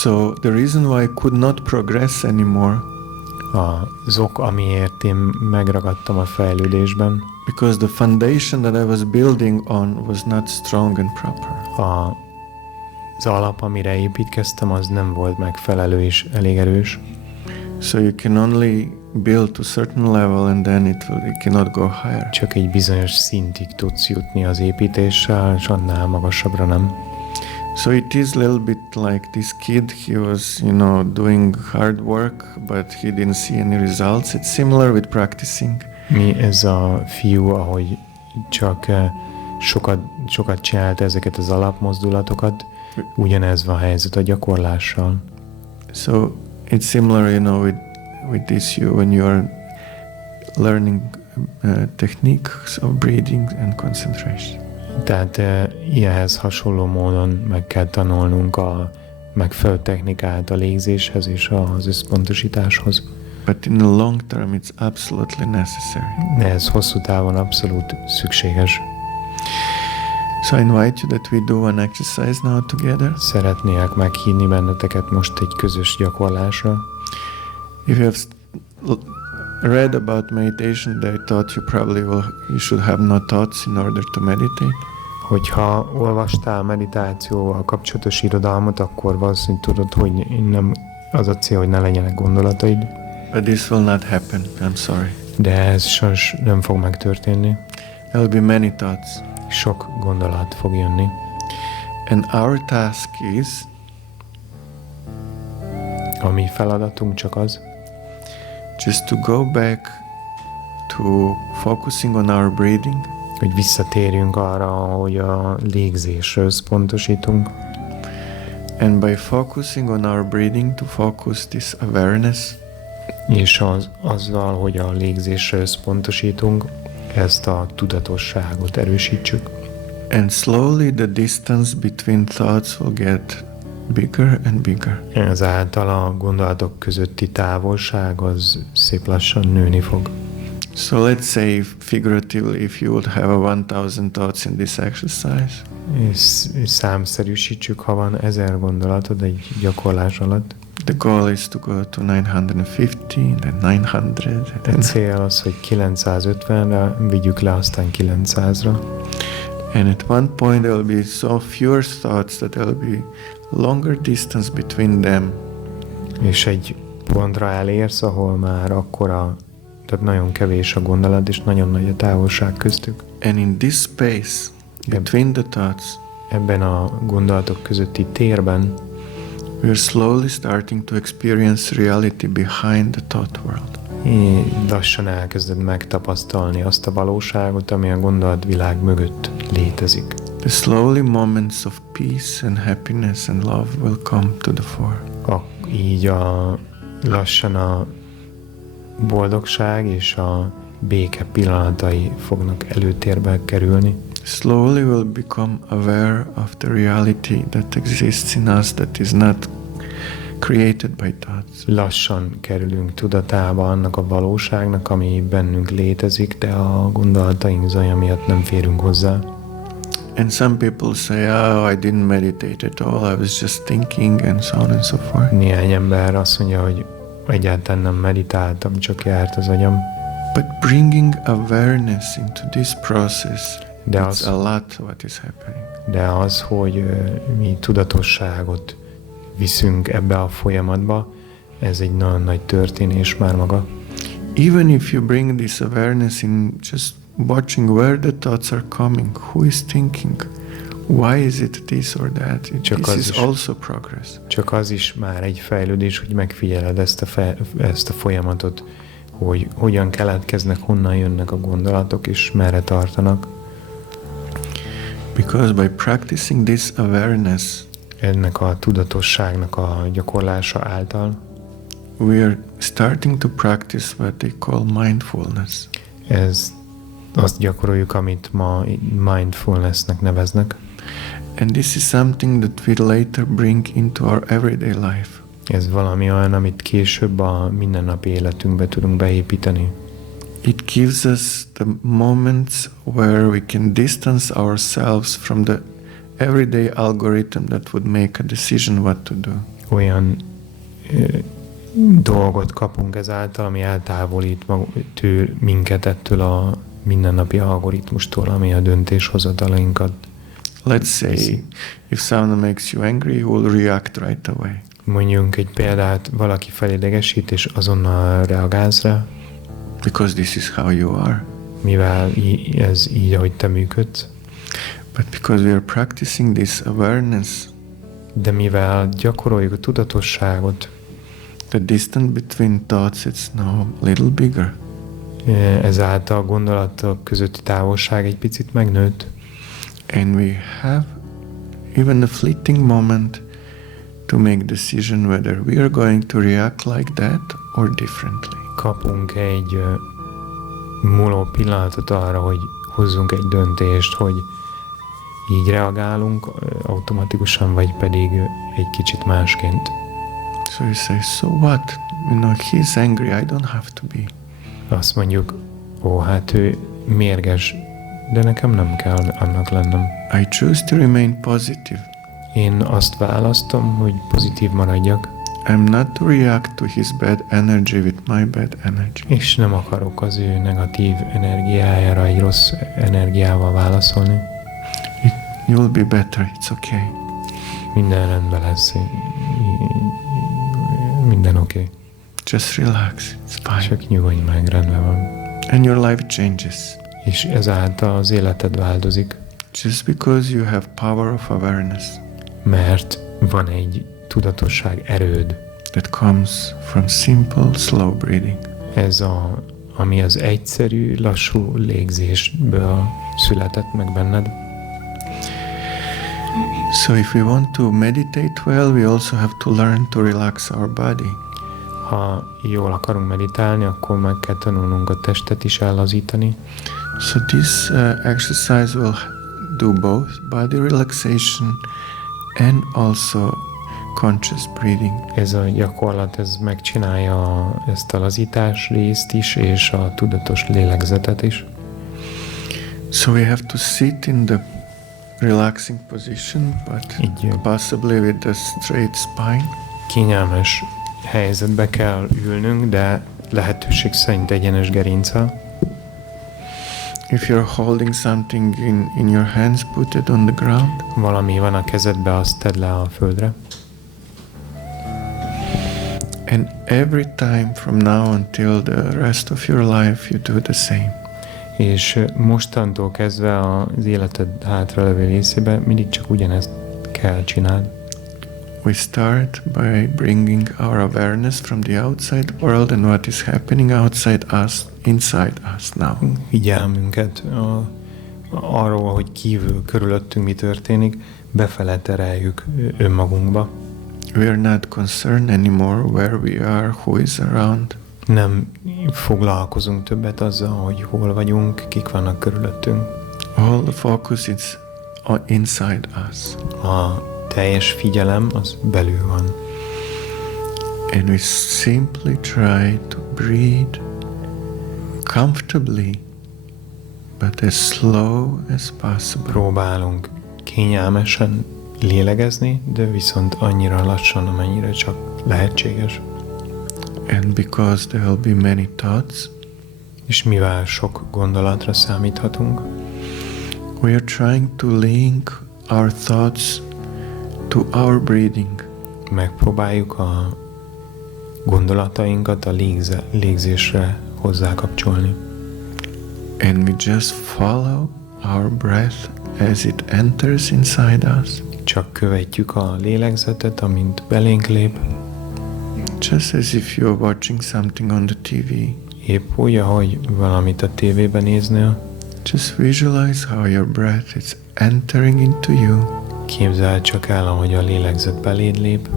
So the reason why I could not progress anymore, az ok, amiért én megragadtam a fejlődésben, because the foundation that I was building on was not strong and proper. Az alap, amire építkeztem, az nem volt megfelelő és elég erős. So you can only build to a certain level and then you cannot go higher. Csak egy bizonyos szintig tudsz jutni az építéssel, és annál magasabbra nem. So it is a little bit like this kid, he was, doing hard work, but he didn't see any results. It's similar with practicing. Mi ez a fiú, ahogy csak sokat csinált ezeket az alapmozdulatokat, ugyanez van a helyzet a gyakorlással. So it's similar, with this when you are learning techniques of breathing and concentration. Tehát ilyenhez hasonló módon meg kell tanulnunk a megfelelő technikát a légzéshez és az összpontosításhoz. But in the long term it's absolutely necessary. De ez hosszú távon abszolút szükséges. So I invite you that we do an exercise now together. Szeretnék meghívni benneteket most egy közös gyakorlásra. If you have read about meditation, I thought you should have no thoughts in order to meditate. Hogyha olvastál meditációval kapcsolatos irodalmat, akkor valószínűleg tudod, hogy nem az a cél, hogy ne legyenek gondolataid. But this will not happen. I'm sorry. De ez sajnos nem fog megtörténni. There will be many thoughts. Sok gondolat fog jönni. And our task is, a mi feladatunk csak az, just to go back to focusing on our breathing. Hogy visszatérjünk arra, hogy a légzésre összpontosítunk. And by focusing on our breathing, to focus this awareness. És azzal, hogy a légzésre összpontosítunk, ezt a tudatosságot erősítsük. And slowly the distance between thoughts will get bigger and bigger. Ezáltal a gondolatok közötti távolság az szép lassan nőni fog. So let's say figuratively, if you would have 1000 thoughts in this exercise. És számszerűsítsük, ha van 1000 gondolatod egy gyakorlás alatt. The goal is to go to 950, then 900. A cél az, hogy 950-re vigyük le, aztán 900-ra. And at one point there will be so fewer thoughts that there will be longer distance between them. És egy pontra elérsz, ahol már tehát nagyon kevés a gondolat, és nagyon nagy a távolság köztük. And in this space between the thoughts, ebben a gondolatok közötti térben, we are slowly starting to experience reality behind the thought world. Lassan elkezded megtapasztalni azt a valóságot, ami a gondolatvilág mögött létezik. The slowly moments of peace and happiness and love will come to the fore. Így lassan a boldogság és a béke pillanatai fognak előtérbe kerülni. Slowly we'll become aware of the reality that exists in us that is not created by thoughts. Lassan kerülünk tudatába annak a valóságnak, ami bennünk létezik, de a gondolataink zaja miatt nem férünk hozzá. And some people say, I didn't meditate at all, I was just thinking, and so on and so forth. Néhány ember azt mondja, hogy egyáltalán nem meditáltam, csak járt az agyam. But bringing awareness into this process It's a lot what is happening. De az, hogy mi tudatosságot viszünk ebbe a folyamatba, ez egy nagyon nagy történés már maga. Even if you bring this awareness in just watching where the thoughts are coming, who is thinking, why is it this or that, this is also progress. Csak az is már egy fejlődés, hogy megfigyeled ezt a folyamatot, hogy hogyan keletkeznek, honnan jönnek a gondolatok, és merre tartanak. Because by practicing this awareness, ennek a tudatosságnak a gyakorlása által, we are starting to practice what they call mindfulness. Ez azt gyakoroljuk, amit ma mindfulnessnek neveznek. And this is something that we later bring into our everyday life. Ez valami olyan, amit később a mindennapi életünkbe tudunk beépíteni. It gives us the moments where we can distance ourselves from the everyday algorithm that would make a decision what to do. Olyan dolgot kapunk ezáltal, ami eltávolít minket ettől a mindennapi algoritmustól, ami a döntéshozatalainkat. Let's say, if someone makes you angry, you will react right away. Mondjunk egy példát, valaki felidegesít, és azonnal reagálsz rá. Because this is how you are. Mivel ez így, ahogy te működsz. But because we are practicing this awareness, de mivel gyakoroljuk a tudatosságot, the distance between thoughts it's now a little bigger. Ezáltal a gondolatok közötti távolság egy picit megnőtt. And we have even a fleeting moment to make decision whether we are going to react like that or differently. Kapunk egy múló pillanatot arra, hogy hozzunk egy döntést, hogy így reagálunk automatikusan, vagy pedig egy kicsit másként. So you say, so what? You know, he's angry, I don't have to be. Azt mondjuk, hát ő mérges, de nekem nem kell annak lennem. I choose to remain positive. Én azt választom, hogy pozitív maradjak. I'm not to react to his bad energy with my bad energy. És nem akarok az ő negatív energiájára egy rossz energiával válaszolni. You will be better, it's okay. Minden rendben lesz. Minden oké. Just relax, it's fine. Csak nyugodj meg, rendben van. And your life changes. És ezáltal az életed változik. Just because you have power of awareness. Mert van egy tudatosság erőd. That comes from simple, slow breathing. Ez ami az egyszerű, lassú légzésből született meg benned. So if we want to meditate well, we also have to learn to relax our body. Ha jól akarunk meditálni, akkor meg kell tanulnunk a testet is ellazítani. So this exercise will do both body relaxation and also conscious breathing. Ez a gyakorlat, ez megcsinálja ezt a lazítás részt is, és a tudatos lélegzetet is. So we have to sit in the relaxing position, but possibly with a straight spine. Kényelmes helyzetbe kell ülnünk, de lehetőség szerint egyenes gerinccel. If you're holding something in your hands, put it on the ground. Valami van a kezedbe, azt tedd le a földre. And every time from now until the rest of your life, you do the same. És mostantól kezdve az életed hátralevő részében mindig csak ugyanezt kell csinálni. We start by bringing our awareness from the outside world and what is happening outside us, inside us now. Figyelmünket arról, hogy kívül, körülöttünk mi történik, befele tereljük önmagunkba. We are not concerned anymore where we are, who is around. Nem foglalkozunk többet azzal, hogy hol vagyunk, kik vannak körülöttünk. All the focus is inside us. A teljes figyelem az belül van. And we simply try to breathe comfortably, but as slow as possible. Próbálunk kényelmesen lélegezni, de viszont annyira lassan, amennyire csak lehetséges. And because there will be many thoughts, és mivel sok gondolatra számíthatunk, We are trying to link our thoughts to our breathing. Megpróbáljuk a gondolatainkat a légzésre hozzákapcsolni. And we just follow our breath as it enters inside us. Csak követjük a lélegzetet, amint belénk lép. Just as if you're watching something on the TV. Épp úgy, ahogy valamit a tévében néznél. Just visualize how your breath is entering into you. Képzeld csak el, ahogy a lélegzet beléd lép.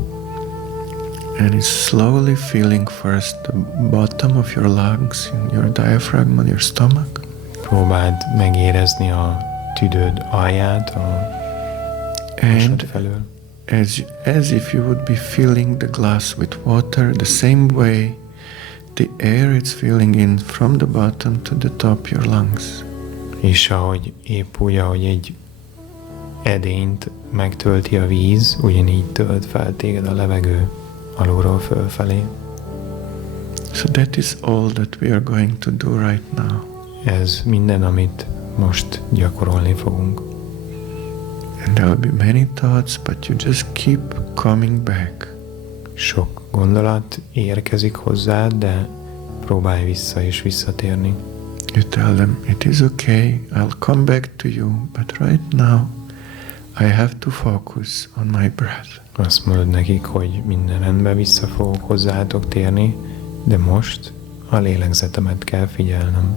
And it's slowly filling first the bottom of your lungs, in your diaphragm on your stomach. Próbáld megérezni a tüdőd alját, a hasad felől. As if you would be filling the glass with water, the same way the air is filling in from the bottom to the top your lungs. És ahogy épp úgy, ahogy egy edényt megtölti a víz, ugyanígy tölt fel téged a levegő alulról fölfelé. So that is all that we are going to do right now. Ez minden, amit most gyakorolni fogunk. And there will be many thoughts, but you just keep coming back. Sok gondolat érkezik hozzád, de próbálj vissza és visszatérni. You tell them, it is okay, I'll come back to you, but right now I have to focus on my breath. Azt mondod nekik, hogy minden rendben, vissza fogok hozzátok térni, de most a lélegzetemet kell figyelnem.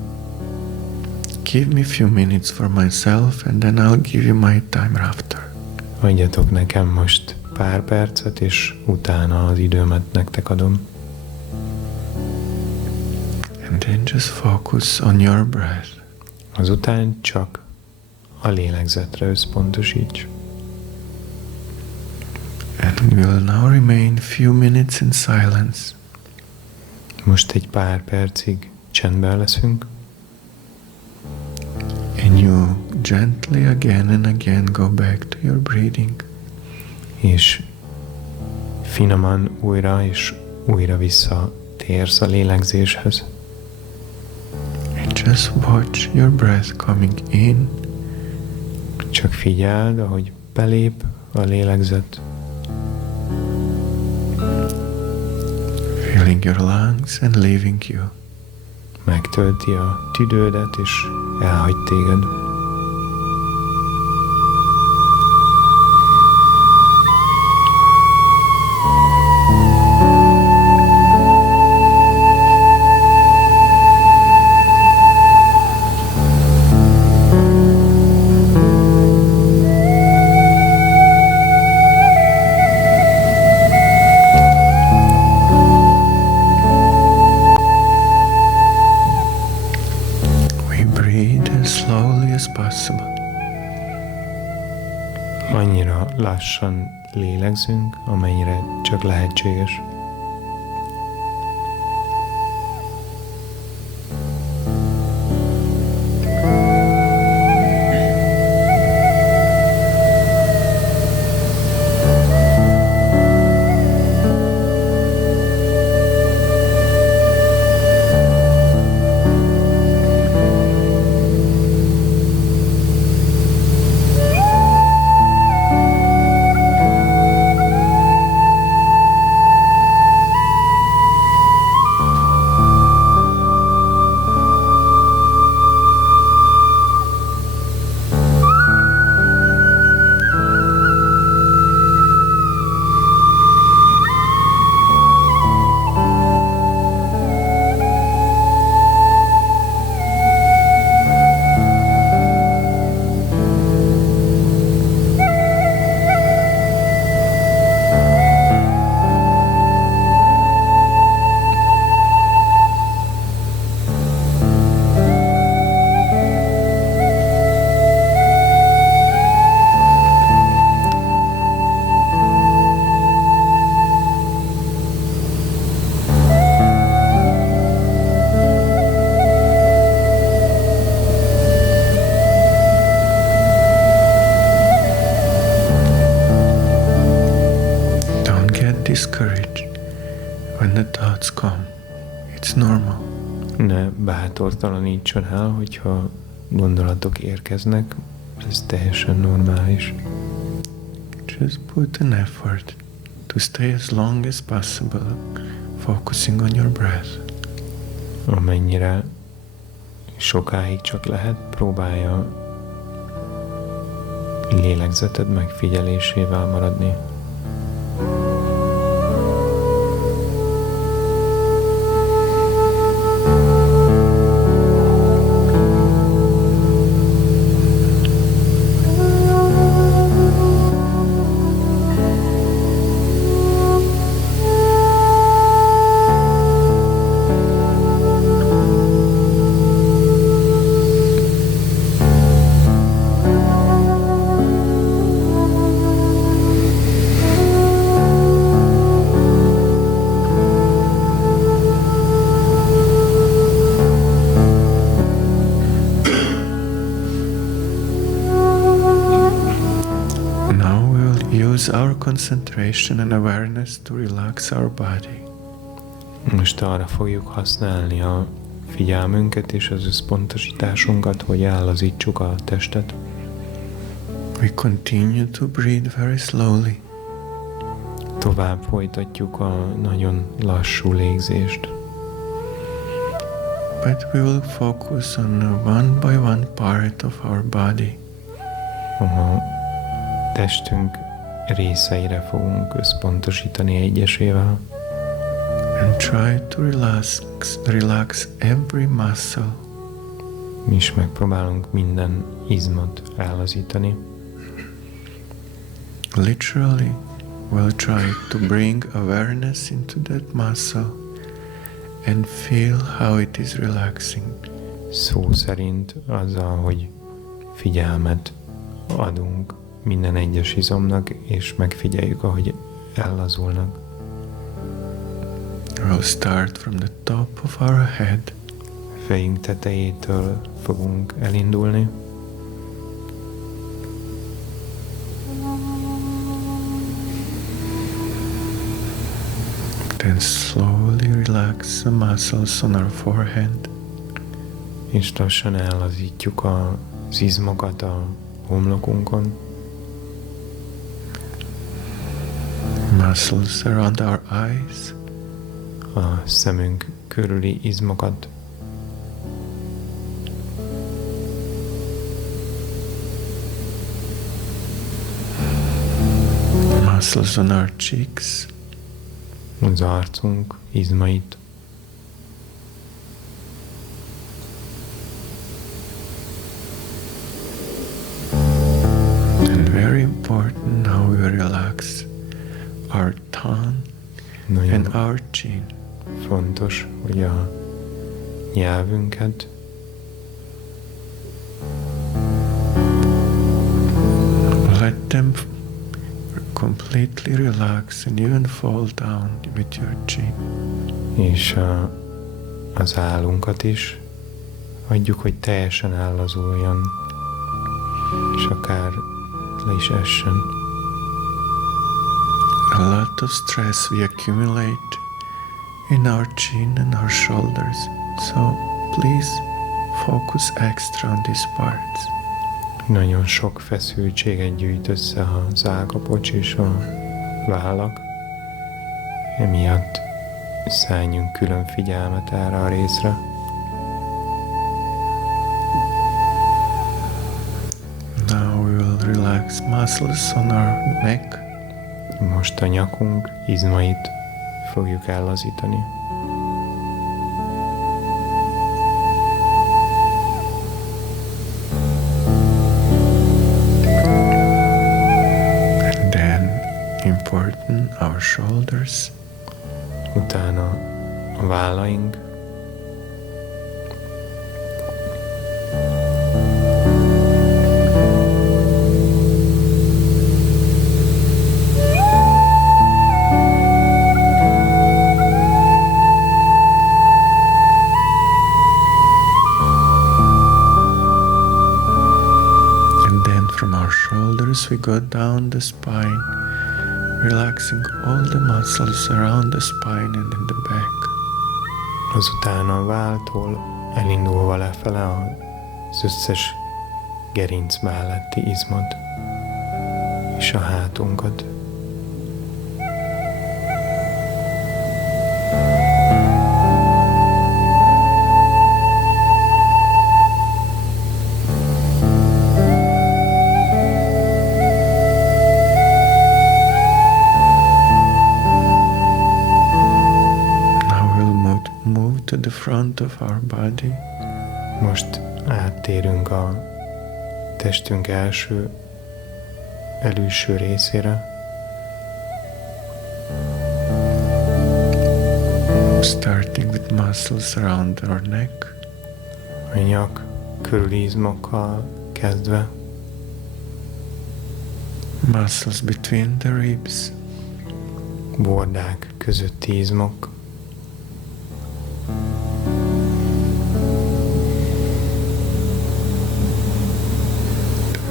Give me a few minutes for myself, and then I'll give you my time after. Adjatok nekem most pár percet, és utána az időmet nektek adom. And then just focus on your breath. Azután csak a lélegzetre összpontosíts. And we'll now remain few minutes in silence. Most egy pár percig csendben leszünk. And you gently again and again go back to your breathing. És finoman újra és újra visszatérsz a lélegzéshez. And just watch your breath coming in. Csak figyeld, ahogy belép a lélegzet. Filling your lungs and leaving you. Megtölti a tüdődet és elhagy téged. Annyira lassan lélegzünk, amennyire csak lehetséges. discouraged when the thoughts come. It's normal. Ne bátortalanítson el, hogyha gondolatok érkeznek. Ez teljesen normális. Just put an effort to stay as long as possible, focusing on your breath. Amennyire sokáig csak lehet, próbálja lélegzeted megfigyelésével maradni. Our concentration and awareness to relax our body. Most arra fogjuk használni a figyelmünket és az összpontosításunkat, hogy ellazítsuk a testet. We continue to breathe very slowly. Tovább folytatjuk a nagyon lassú légzést. But we will focus on one by one part of our body. A testünk részeire fogunk összpontosítani egyesével. And try to relax every muscle. Mi is megpróbálunk minden izmot ellazítani. Literally, we'll try to bring awareness into that muscle and feel how it is relaxing. Szó szerint azzal, hogy figyelmet adunk minden egyes izomnak, és megfigyeljük, ahogy ellazulnak. We'll start from the top of our head. Fejünk tetejétől fogunk elindulni. Then slowly relax the muscles on our forehead. És lassan ellazítjuk az izmokat a homlokunkon. Muscles around our eyes. A szemünk körüli izmokat. Muscles on our cheeks. Az arcunk izmait. And very important, now we relax our tongue and our chin. Fontos, hogy a nyelvünket let them completely relax and even fall down with your chin. És az állunkat is hagyjuk, hogy teljesen ellazuljon, és akár le is essen. A lot of stress we accumulate in our chin and our shoulders, so please focus extra on these parts. Nagyon sok feszültséget gyűjt össze az állkapocs és a vállak, emiatt szálljunk külön figyelmet erre a részre. Now we will relax muscles on our neck. Most a nyakunk izmait fogjuk ellazítani. And then, important, our shoulders. Utána a vállaink. We go down the spine, relaxing all the muscles around the spine and in the back. Azután a válltól elindulva lefele az összes gerinc melletti izmot és a hátunkat. To the front of our body. Most áttérünk a testünk előső részére. Starting with muscles around our neck. A nyak körüli izmokkal kezdve. Muscles between the ribs. Bordák közötti izmok.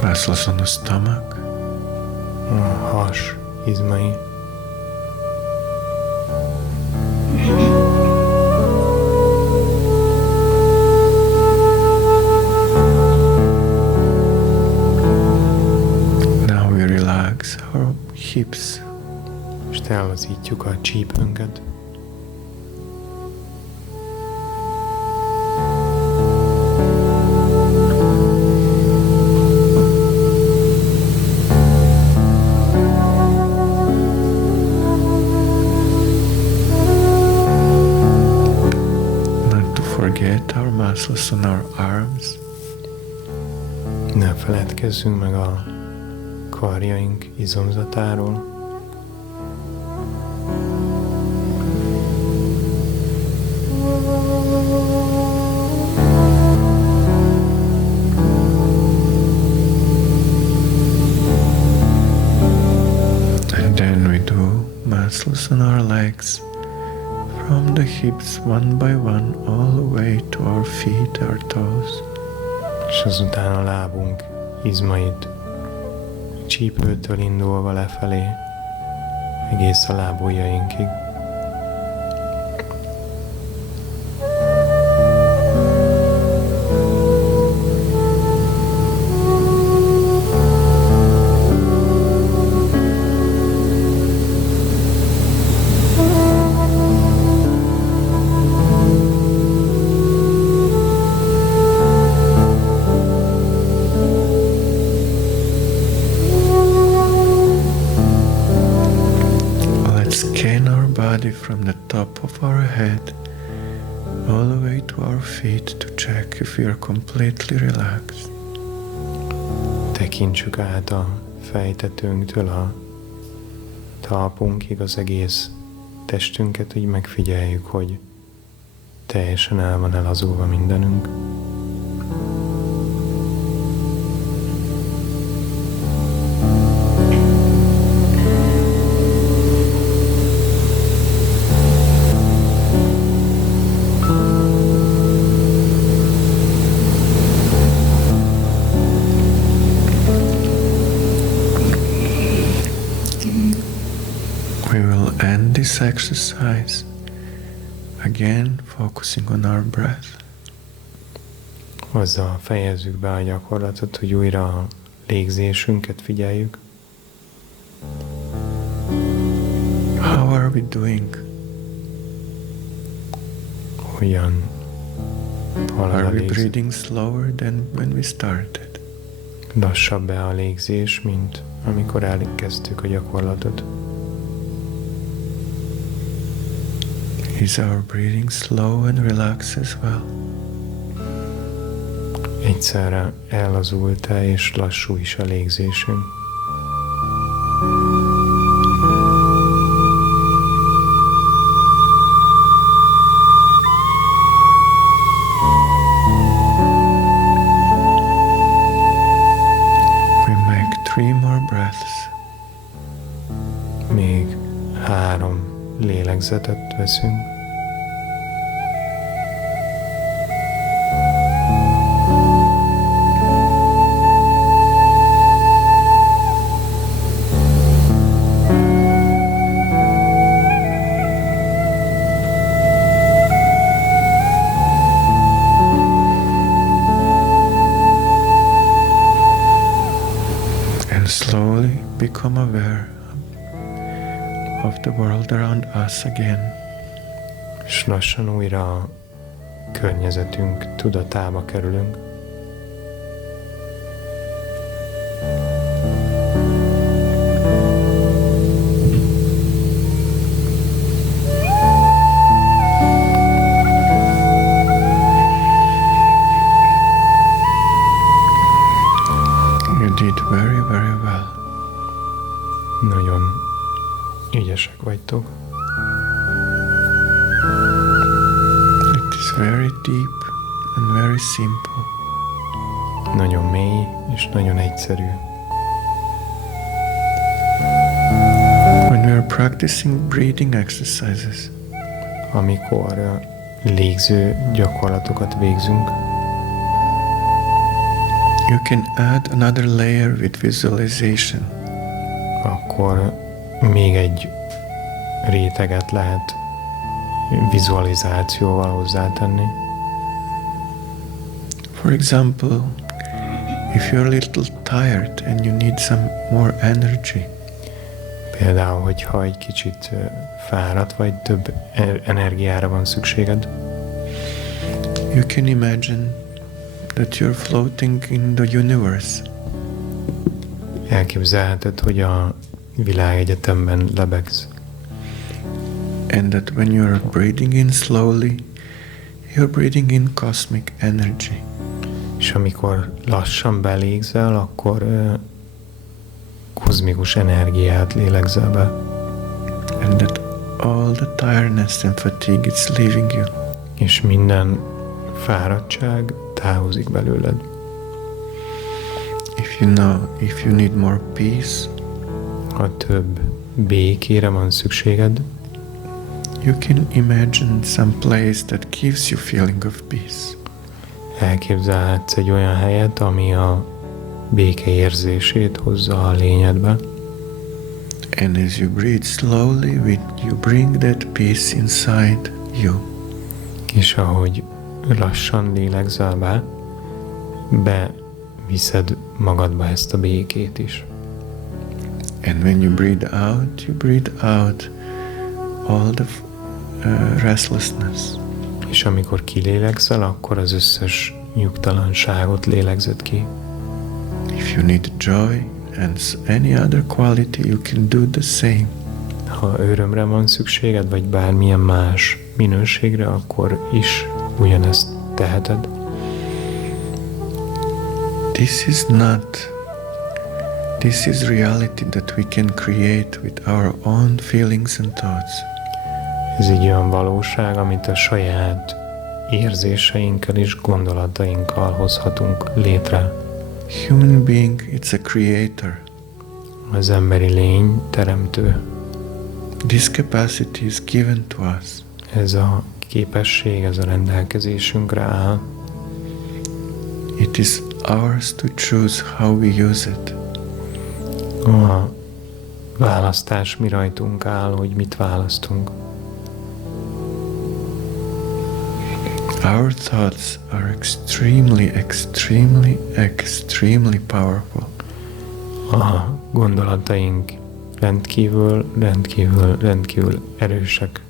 Muscles on the stomach. A has izmai. Now we relax our hips. Ésellazítjuk a csípőnket. Muscles on our arms. Ne feledkezzünk meg a karjaink izomzatáról. And then we do muscles on our legs. From the hips one by one all the way to our feet, our toes. És azután a lábunk izmait csípőtől indulva lefelé egész a lábujjainkig. From the top of our head all the way to our feet to check if we are completely relaxed. Tekintsük át a fejtetőnktől a talpunkig az egész testünket, így megfigyeljük, hogy teljesen el van elazulva mindenünk. This exercise again focusing on our breath. Azzal fejezzük be a gyakorlatot, hogy újra a légzésünket figyeljük. How are we doing? Hogyan halad Are a we légzés? breathing slower than when we started? Lassabb-e a légzés, mint amikor elkezdtük a gyakorlatot? Is our breathing slow and relaxed as well? Egyszerre ellazult-e és lassú is a légzésünk? We make 3 more breaths. Még 3 lélegzetet veszünk. become aware of the world around us again. És lassan újra a környezetünk tudatába kerülünk. You did very, very well. Nagyon ügyesek vagytok. It is very deep and very simple. Nagyon mély és nagyon egyszerű. When we are practicing breathing exercises, Amikor légző gyakorlatokat végzünk, you can add another layer with visualization. akkor még egy réteget lehet vizualizációval hozzátenni. For example, if you're a little tired and you need some more energy, Például, hogyha egy kicsit fáradt vagy több energiára van szükséged, you can imagine that you're floating in the universe. elképzelheted, hogy a világegyetemben lebegsz. And that when you're breathing in slowly, you're breathing in cosmic energy. És amikor lassan belégzel, akkor kozmikus energiát lélegzel be. And that all the tiredness and fatigue is leaving you. És minden fáradtság távozik belőled. If you need more peace, Ha több békére van szükséged, you can imagine some place that gives you feeling of peace. elképzelhetsz egy olyan helyet, ami a béke érzését hozza a lényedbe. And as you breathe slowly, you bring that peace inside you. És ahogy lassan lélegzel be, beviszed magadba ezt a békét is. And when you breathe out all the restlessness. És amikor kilélegzel, akkor az összes nyugtalanságot lélegzed ki. If you need joy and any other quality, you can do the same. Ha örömre van szükséged, vagy bármilyen más minőségre, akkor is ugyanezt teheted. This is reality that we can create with our own feelings and thoughts. Ez egy olyan valóság, amit a saját érzéseinkkel és gondolatainkkal hozhatunk létre. Human being, it's a creator. Az emberi lény teremtő. This capacity is given to us. Ez a képesség, ez a rendelkezésünkre áll. It is ours to choose how we use it. A választás mi rajtunk áll, hogy mit választunk. Our thoughts are extremely, extremely, extremely powerful. A gondolataink rendkívül erősek.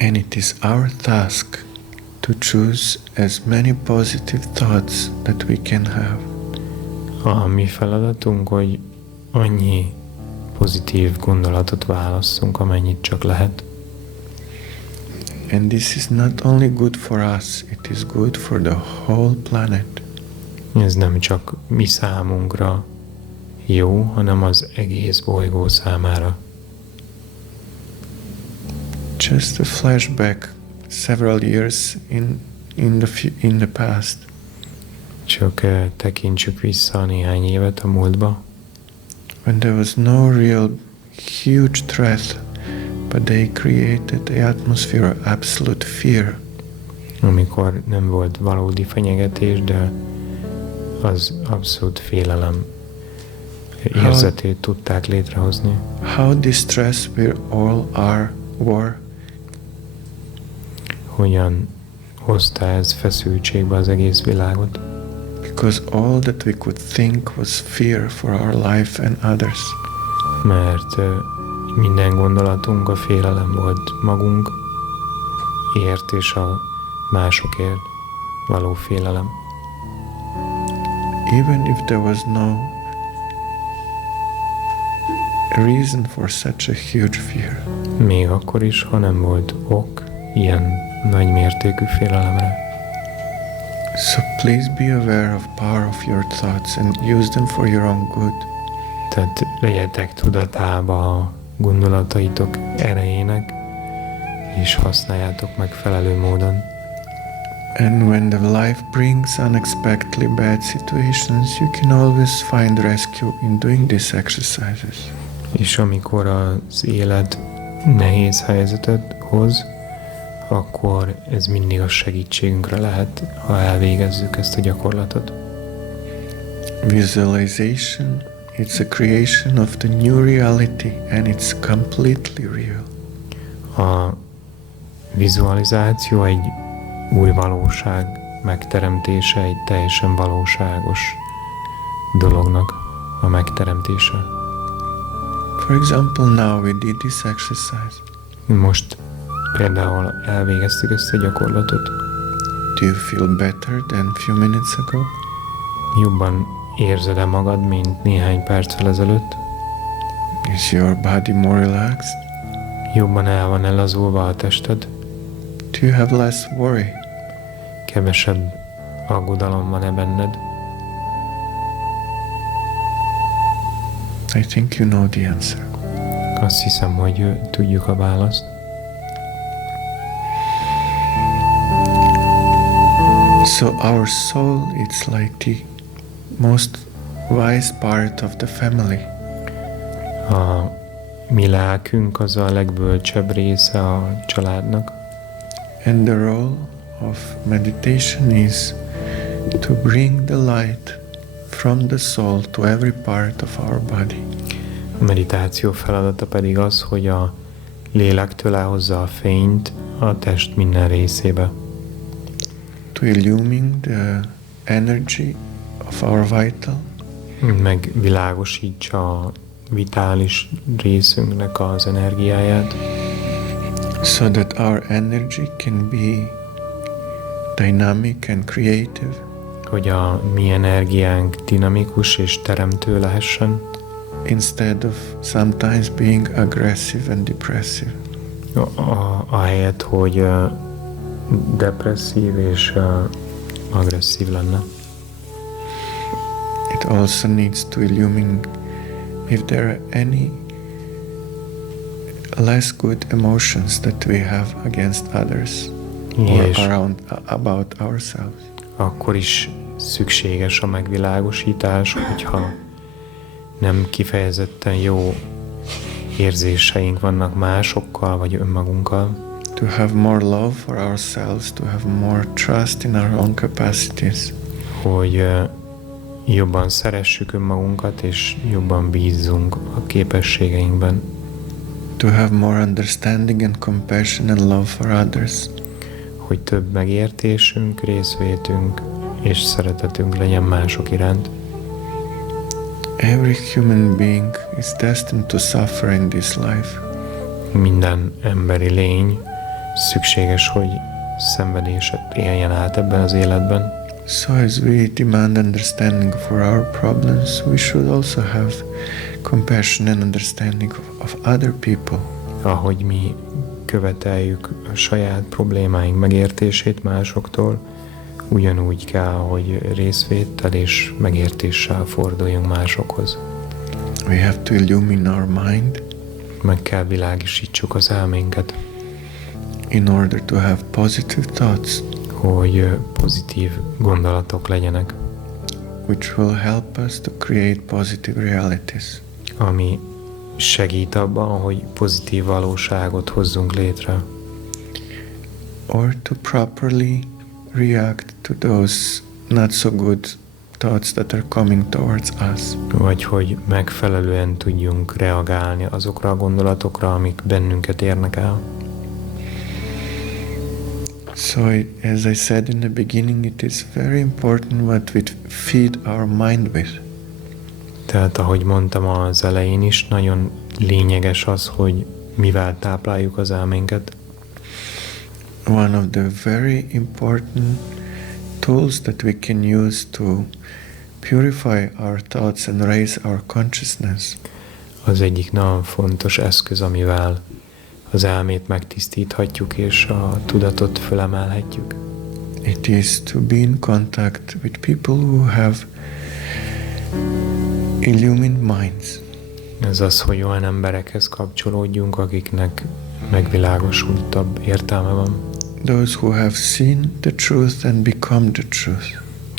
And it is our task to choose as many positive thoughts that we can have. A mi feladatunk, hogy annyi pozitív gondolatot válasszunk, amennyit csak lehet. And this is not only good for us, it is good for the whole planet. Ez nem csak mi számunkra jó, hanem az egész bolygó számára. Just a flashback several years in the past. Csak tekintsük vissza néhány évet a múltba. When there was no real huge threat, but they created the atmosphere of absolute fear. Amikor nem volt valódi fenyegetés, de az abszolút félelem érzetét tudták létrehozni. How distressed we all were. Hogyan hozta ez feszültségbe az egész világot? Because all that we could think was fear for our life and others. Mert minden gondolatunk a félelem volt magunk ért és a másokért való félelem. Even if there was no reason for such a huge fear. Még akkor is, ha nem volt ok ilyen nagy mértékű félelemre. So please be aware of power of your thoughts and use them for your own good. Tehát legyetek tudatába a gondolataitok erejének, és használjátok megfelelő módon. And when the life brings unexpectedly bad situations, you can always find rescue in doing these exercises. És amikor az élet nehéz helyzetet hoz, akkor ez mindig a segítségünkre lehet, ha elvégezzük ezt a gyakorlatot. Visualization, it's a creation of the new reality and it's completely real. A vizualizáció egy új valóság megteremtése, egy teljesen valóságos dolognak a megteremtése. For example, now we did this exercise. Most például elvégeztük ezt a gyakorlatot. Do you feel better than a few minutes ago? Jobban érzed-e magad, mint néhány perccel ezelőtt? Is your body more relaxed? Jobban el van ellazulva a tested? Do you have less worry? Kevesebb aggodalom van-e benned? I think you know the answer. Azt hiszem, hogy tudjuk a választ. So our soul, it's like the most wise part of the family. A mi lelkünk az a legbölcsebb része a családnak. And the role of meditation is to bring the light from the soul to every part of our body. A meditáció feladata pedig az, hogy a lélektől elhozza a fényt a test minden részébe. To illumine the energy of our vital. Megvilágosítsa a vitális részünknek az energiáját. So that our energy can be dynamic and creative. Hogy a mi energiánk dinamikus és teremtő lehessen. Instead of sometimes being aggressive and depressive. Ahelyett, hogy depresszív és agresszív lenne. It also needs to illumine if there are any less good emotions that we have against others or around about ourselves. Akkor is szükséges a megvilágosítás, hogyha nem kifejezetten jó érzéseink vannak másokkal vagy önmagunkkal. To have more love for ourselves, to have more trust in our own capacities. Hogy jobban szeressük önmagunkat és jobban bízzunk a képességeinkben. To have more understanding and compassion and love for others. Hogy több megértésünk, részvétünk és szeretetünk legyen mások iránt. Every human being is destined to suffer in this life. Minden emberi lény szükséges, hogy szenvedéset éljen át ebben az életben. So as we demand understanding for our problems, we should also have compassion and understanding of other people. Ahogy mi követeljük a saját problémáink megértését másoktól, ugyanúgy kell, hogy részvéttel és megértéssel forduljunk másokhoz. We have to illumine our mind. Meg kell világosítsuk az elménket. In order to have positive thoughts. Hogy pozitív gondolatok legyenek. Which will help us to create positive realities. Ami segít abban, hogy pozitív valóságot hozzunk létre. Or to properly react to those not so good thoughts that are coming towards us. Vagy hogy megfelelően tudjunk reagálni azokra a gondolatokra, amik bennünket érnek el. So, as I said in the beginning, it is very important what we feed our mind with. Tehát, ahogy mondtam az elején is, nagyon lényeges az, hogy mivel tápláljuk az elménket. One of the very important tools that we can use to purify our thoughts and raise our consciousness. Az egyik nagyon fontos eszköz, amivel az elmét megtisztíthatjuk és a tudatot fölemelhetjük. It is to be in contact with people who have illumined minds. Ez az, hogy olyan emberekhez kapcsolódjunk, akiknek megvilágosultabb értelme van. Those who have seen the truth and become the truth.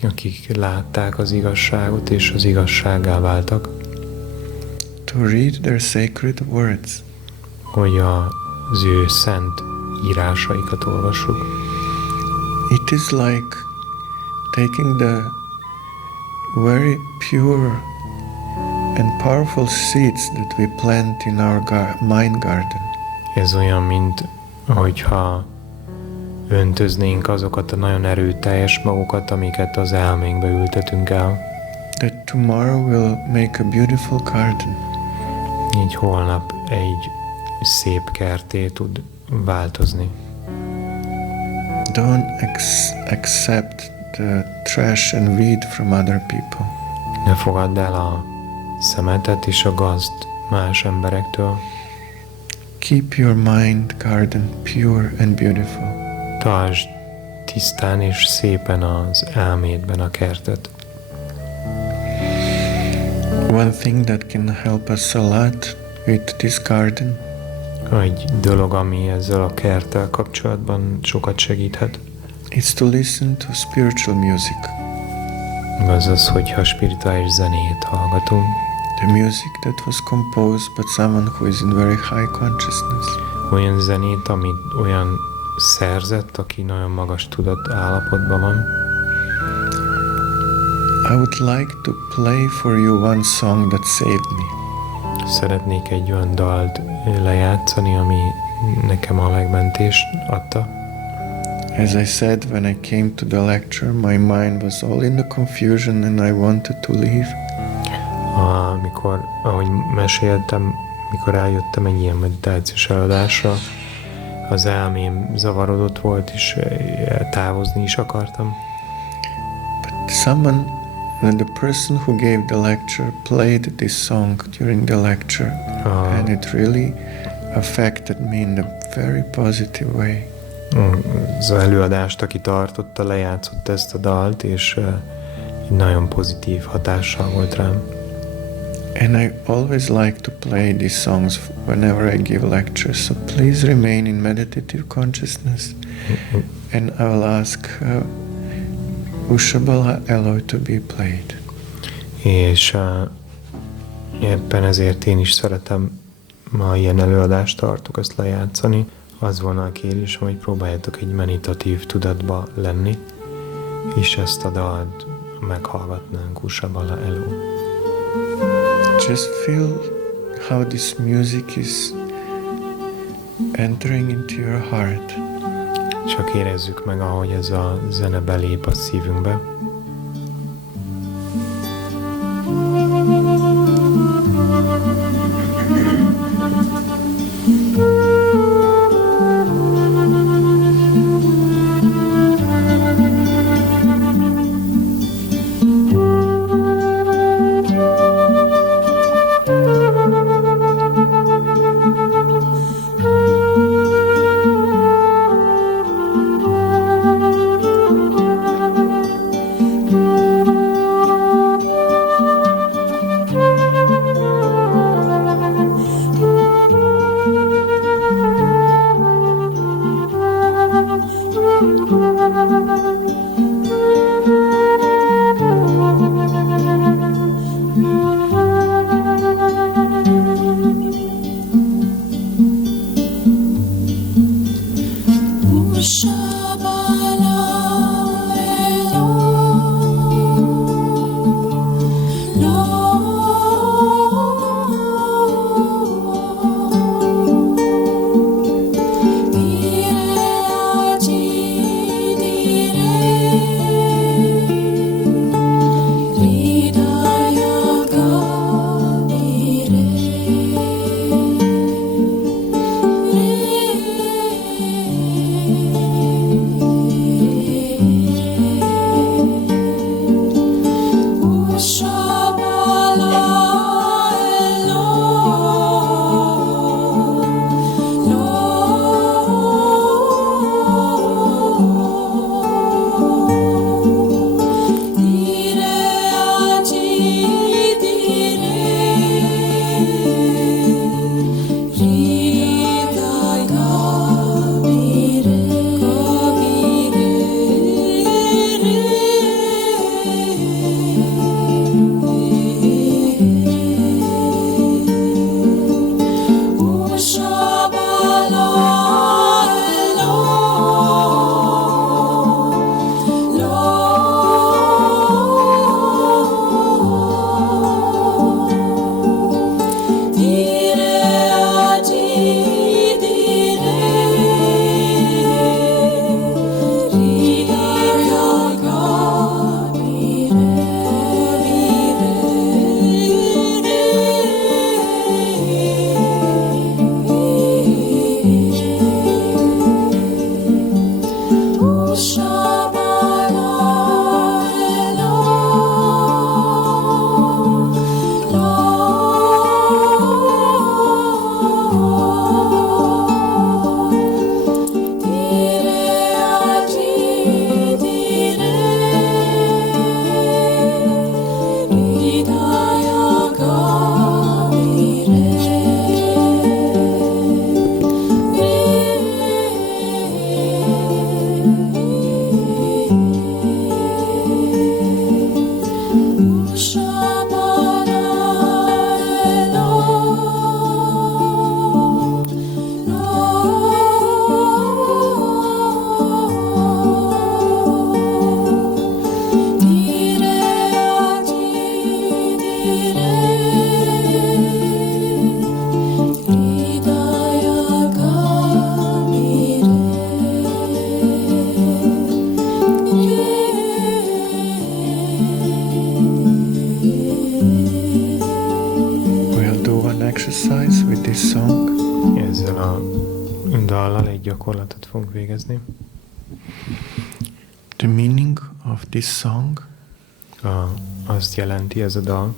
Akik látták az igazságot és az igazsággá váltak. To read their sacred words. Hogy az ő szent írásaikat olvassuk. It is like taking the very pure and powerful seeds that we plant in our mind garden. Ez olyan, mint hogyha öntöznénk azokat a nagyon erőteljes magokat, amiket az elménkbe ültetünk el. That tomorrow will make a beautiful garden. Így holnap egy szép kerté tud változni. Don't accept the trash and weed from other people. Ne fogadd el a szemetet és a gazt más emberektől. Keep your mind garden pure and beautiful. Tartsd tisztán és szépen az elmédben a kertet. One thing that can help us a lot with this garden. Egy dolog, ami ezzel a kerttel kapcsolatban sokat segíthet. It's to listen to spiritual music. Az az, hogyha spirituális zenét hallgatunk. The music that was composed by someone who is in very high consciousness. Olyan zenét, amit olyan szerzett, aki nagyon magas tudat állapotban van. I would like to play for you one song that saved me. Szeretnék egy olyan dalt lejátszani, ami nekem a megmentést adta. As I said, when I came to the lecture, my mind was all in the confusion and I wanted to leave. Ahogy meséltem, mikor eljöttem egy ilyen meditációs előadásra, az elmém zavarodott volt, és távozni is akartam. But the person who gave the lecture played this song during the lecture, and it really affected me in a very positive way. Az előadást, aki tartotta, lejátszott ezt a dalt, és nagyon pozitív hatással volt rám. And I always like to play these songs whenever I give lectures, so please remain in meditative consciousness, and I will ask Ushabala Eloy to be played. És éppen ezért én is szeretem, ma ilyen előadást tartok, ezt lejátszani. Az volna a kérésem, hogy próbáljátok egy meditatív tudatba lenni, és ezt a dalt meghallgatnánk, Ushabala Eloy. Just feel how this music is entering into your heart. Csak érezzük meg, ahogy ez a zene belép a szívünkbe. exercise with this song. Ezzel a dallal egy gyakorlatot fogunk végezni. The meaning of this song azt jelenti ez a dal,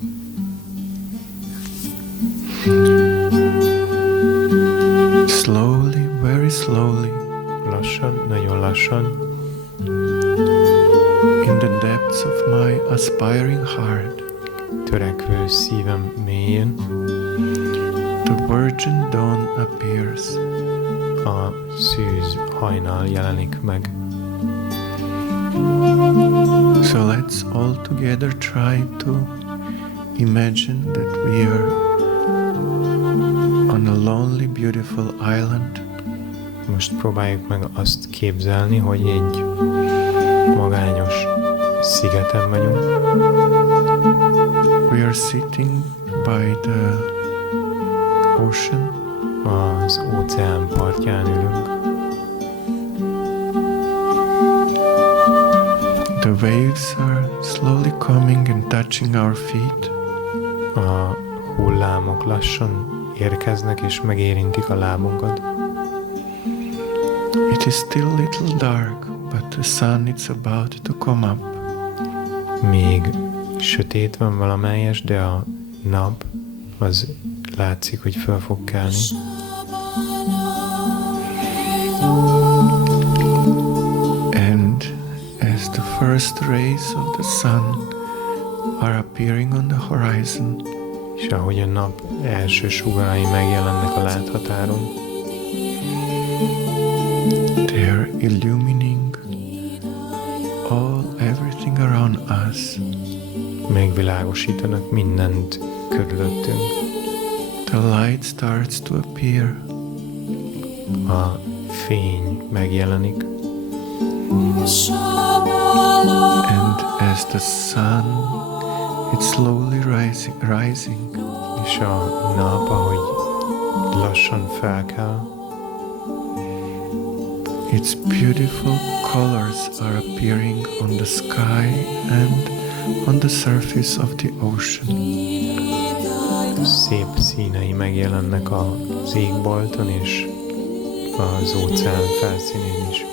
slowly, very slowly, lassan, nagyon lassan, in the depths of my aspiring heart, törekvő szívem mélyén, the virgin dawn appears. A szűz hajnal jelenik meg. So let's all together try to imagine that we are on a lonely, beautiful island. Most próbáljuk meg azt képzelni, hogy egy magányos szigeten vagyunk. We are sitting by the ocean. Az óceán partján ülünk. The waves are slowly coming and touching our feet. A hullámok lassan érkeznek és megérintik a lábunkat. It is still a little dark, but the sun is about to come up. Még sötét van valamelyes, de a nap az látszik, hogy föl fog kelni. And as the first rays of the sun are appearing on the horizon, És ahogy a nap első sugarai megjelennek a láthatáron, they are illumining everything around us. megvilágosítanak mindent körülöttünk. The light starts to appear. A fény megjelenik. And as the sun, it's slowly rising. És a nap, ahogy lassan felkel, its beautiful colors are appearing on the sky and on the surface of the ocean. szép színei megjelennek az égbolton és az óceán felszínén is.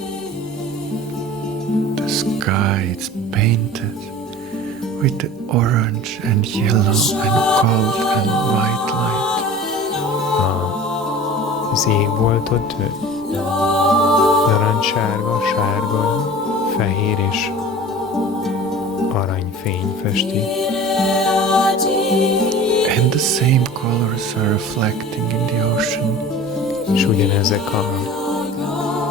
The sky is painted with the orange and yellow and gold and white light. Az égboltot narancssárga, sárga, fehér és aranyfény festi. And the same colors are reflecting in the ocean. És ugyanezek a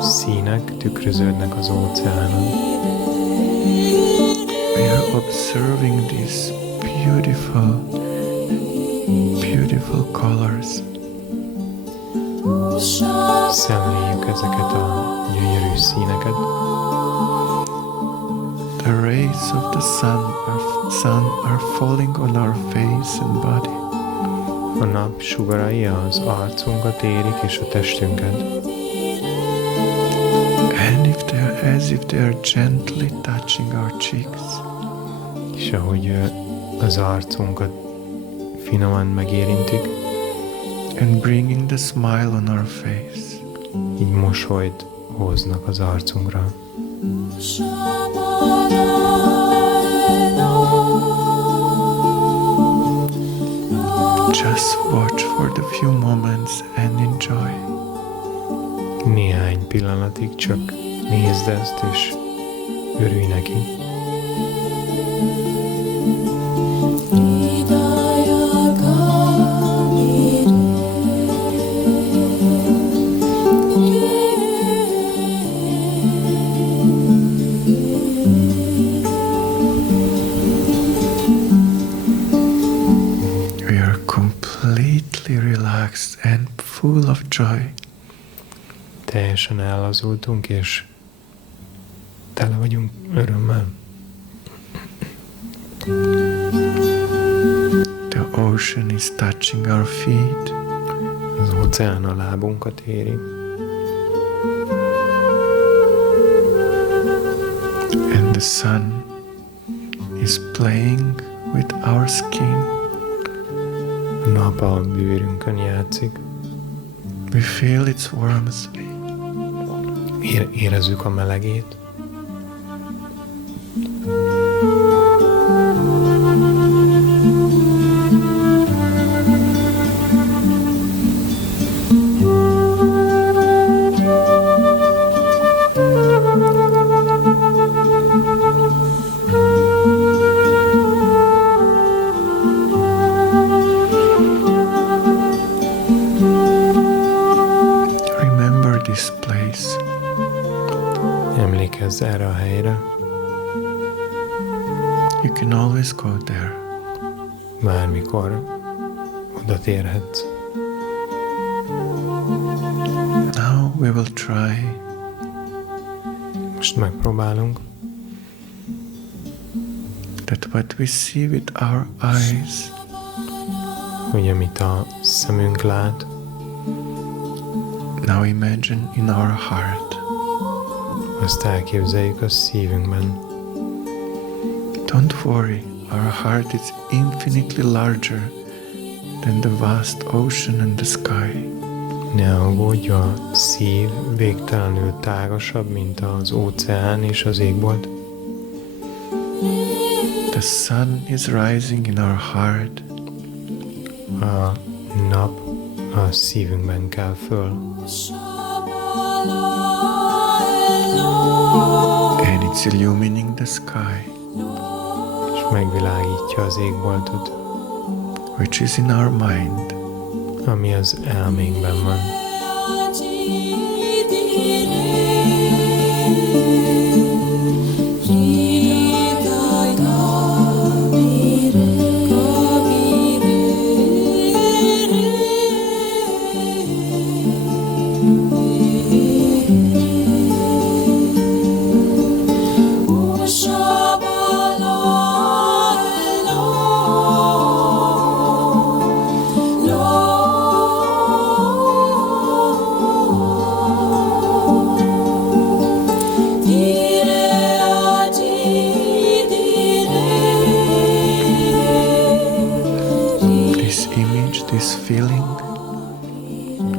színek tükröződnek az óceánon. We are observing these beautiful, beautiful colors. Szemléljük ezeket a gyönyörű színeket. The rays of the sun are falling on our face and body. A nap sugarai az arcunkat érik és a testünket. And as if they are gently touching our cheeks. És ahogy az arcunkat finoman megérintik, and bringing the smile on our face. Így mosolyt hoznak az arcunkra. Just watch for the few moments and enjoy. Néhány pillanatig csak nézd ezt és örülj neki. And full of joy. Teljesen ellazultunk, és tele vagyunk örömmel. The ocean is touching our feet. Az óceán a lábunkat éri. And the sun is playing with our skin. A nap a bőrünkön játszik. We feel its warmth. Érezzük a melegét. Emlékezz erre a helyre. You can always go there. Bármikor oda térhetsz. Now we will try. Most megpróbálunk. That what we see with our eyes, hogy amit a szemünk lát, now imagine in our heart. Azt elképzeljük a szívünkben. Don't worry, our heart is infinitely larger than the vast ocean and the sky. Ne aggódj, a szív végtelenül tágasabb, mint az óceán és az égbolt. The sun is rising in our heart. A nap a szívünkben kell föl. And it's illumining the sky. És megvilágítja az égboltot. Which is in our mind. Ami az elménkben van.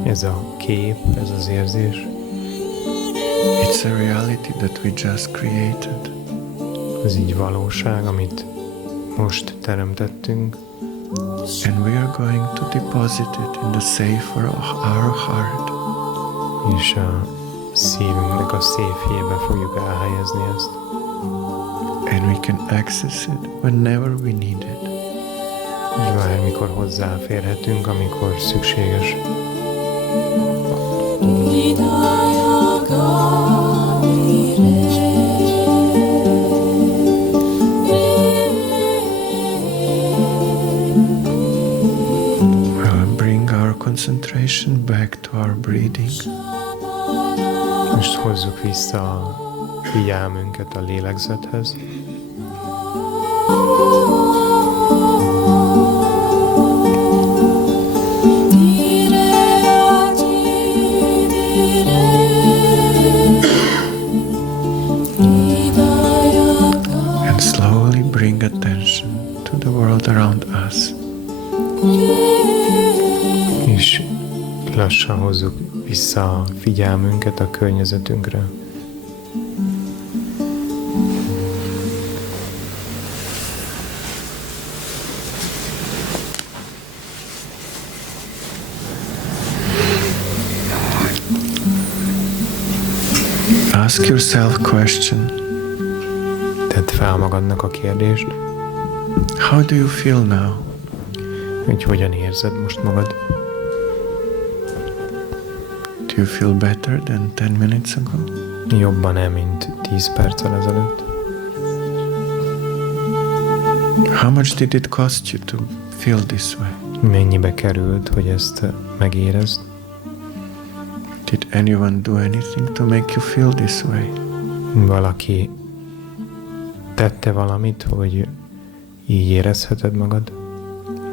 Ez a kép, ez az érzés. It's a reality that we just created. Ez így valóság, amit most teremtettünk. And we are going to deposit it in the safe of our heart. És a szívünknek a széfjébe fogjuk elhelyezni ezt. And we can access it whenever we need it. És bármikor hozzáférhetünk, amikor szükséges. We'll bring our concentration back to our breathing. Most hozzuk vissza a figyelmünket a lélegzethez. And slowly bring attention to the world around us. És lassan hozzuk vissza a figyelmünket a környezetünkre. Ask yourself question. Tedd fel magadnak a kérdést. How do you feel now? Hogy hogyan érzed most magad? Do you feel better than 10 minutes ago? Jobban-e, mint 10 perccel ezelőtt? How much did it cost you to feel this way? Mennyibe került, hogy ezt megérezd? Did anyone do anything to make you feel this way? Valaki tette valamit, hogy így érezheted magad?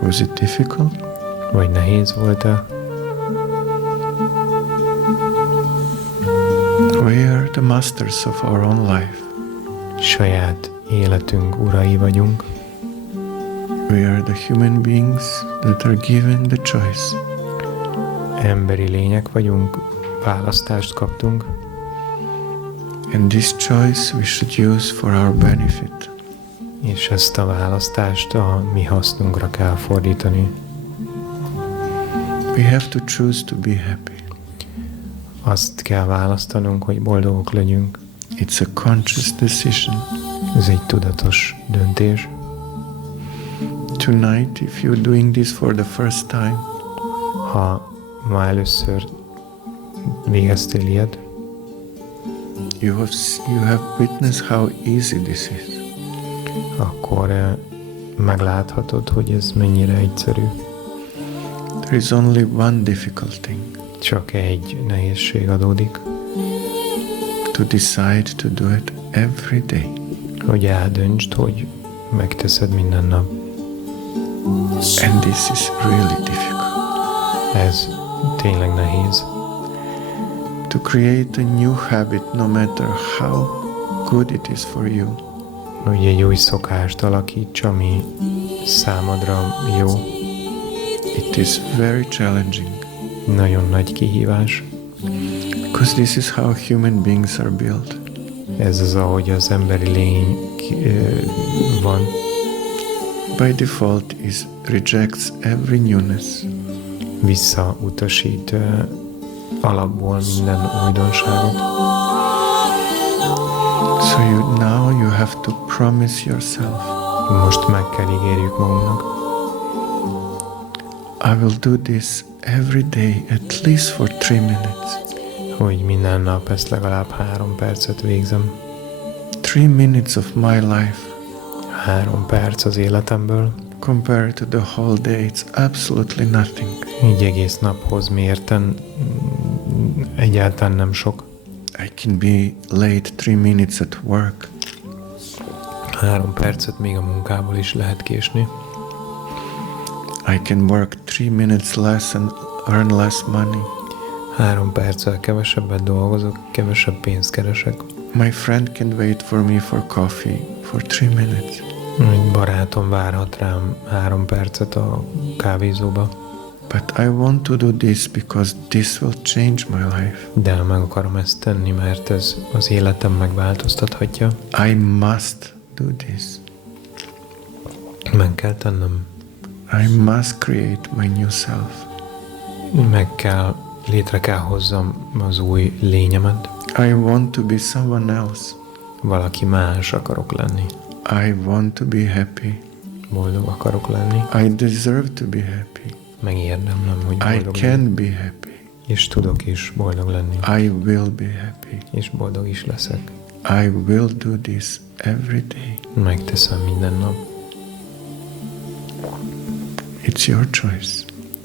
Was it difficult? Vagy nehéz volt-e? We are the masters of our own life. Saját életünk urai vagyunk. We are the human beings that are given the choice. Emberi lények vagyunk, választást kaptunk. And this choice we should use for our benefit. És ezt a választást a mi hasznunkra kell fordítani. We have to choose to be happy. Azt kell választanunk, hogy boldogok legyünk. It's a conscious decision. Ez egy tudatos döntés. Tonight, if you're doing this for the first time, ha ma először végeztél ilyet, you have witnessed how easy this is. Akkor megláthatod, hogy ez mennyire egyszerű. There is only one difficulty. Csak egy nehézség adódik. To decide to do it every day. Hogy eldöntsd, hogy megteszed minden nap. And this is really difficult. Ez tényleg nehéz. To create a new habit, no matter how good it is for you. Hogy egy új szokást alakíts, ami számodra jó. It is very challenging. Nagyon nagy kihívás. Because this is how human beings are built. Ez az, ahogy az emberi lény van. By default is rejects every newness. Visszautasít alapból minden újdonságot. So now you have to promise yourself. Most meg kell ígérjük magunknak. I will do this every day at least for 3 minutes. Hogy minden nap ezt legalább 3 percet végzem. 3 minutes of my life. 3 perc az életemből. Compared to the whole day, it's absolutely nothing. Így egész naphoz mérten egyáltalán nem sok. I can be late 3 minutes at work. 3 percet még a munkából is lehet késni. I can work 3 minutes less and earn less money. 3 perccel kevesebbet dolgozok, kevesebb pénzt keresek. My friend can wait for me for coffee for 3 minutes. Egy barátom várhat rám 3 percet a kávézóba. But I want to do this because this will change my life. De meg akarom ezt tenni, mert ez az életem megváltoztathatja. I must do this. Meg kell tennem. I must create my new self. Létre kell hozzam az új lényemet. I want to be someone else. Valaki más akarok lenni. I want to be happy. Boldog akarok lenni. I deserve to be happy. Megérdemlem, hogy boldog I can be happy. És tudok is boldog lenni. I will be happy. És boldog is leszek. I will do this every day. Megteszem minden nap. It's your choice.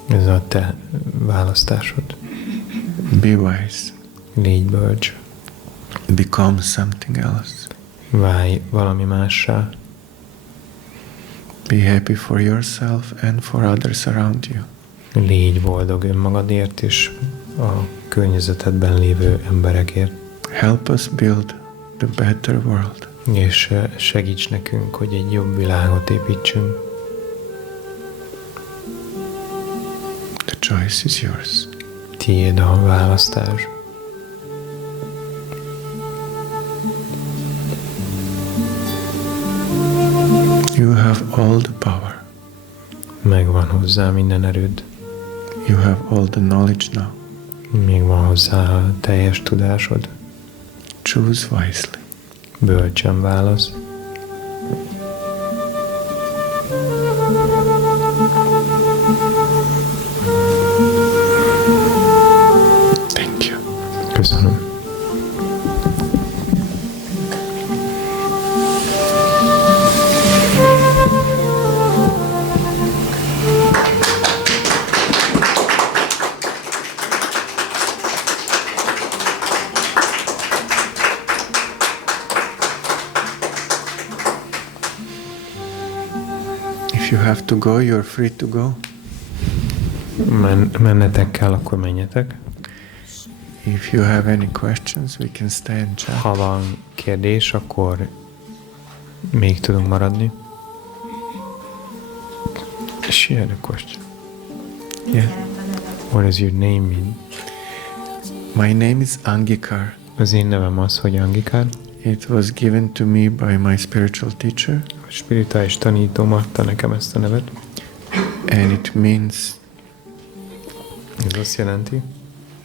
Ez a te választásod. Be wise. Légy bölcs. Become something else. Válj valami mássá. Be happy for yourself and for others around you. Légy boldog önmagadért és a környezetedben lévő emberekért. Help us build the better world. És segíts nekünk, hogy egy jobb világot építsünk. The choice is yours. Tiéd a választás. You have all the power. Megvan hozzá minden erőd. You have all the knowledge now. Még van hozzá a teljes tudásod. Choose wisely. Bölcsen válasz. Thank you. Köszönöm. If you have to go, you're free to go. Mennetek kell, akkor menjetek. If you have any questions, we can stay and chat. Ha van kérdés, akkor még tudunk maradni. She had a question. Yeah. What does your name mean? My name is Angikar. Az én nevem az, hogy Angikar. It was given to me by my spiritual teacher. A spirituális tanítóm adta nekem ezt a nevet. And it means Ez azt jelenti,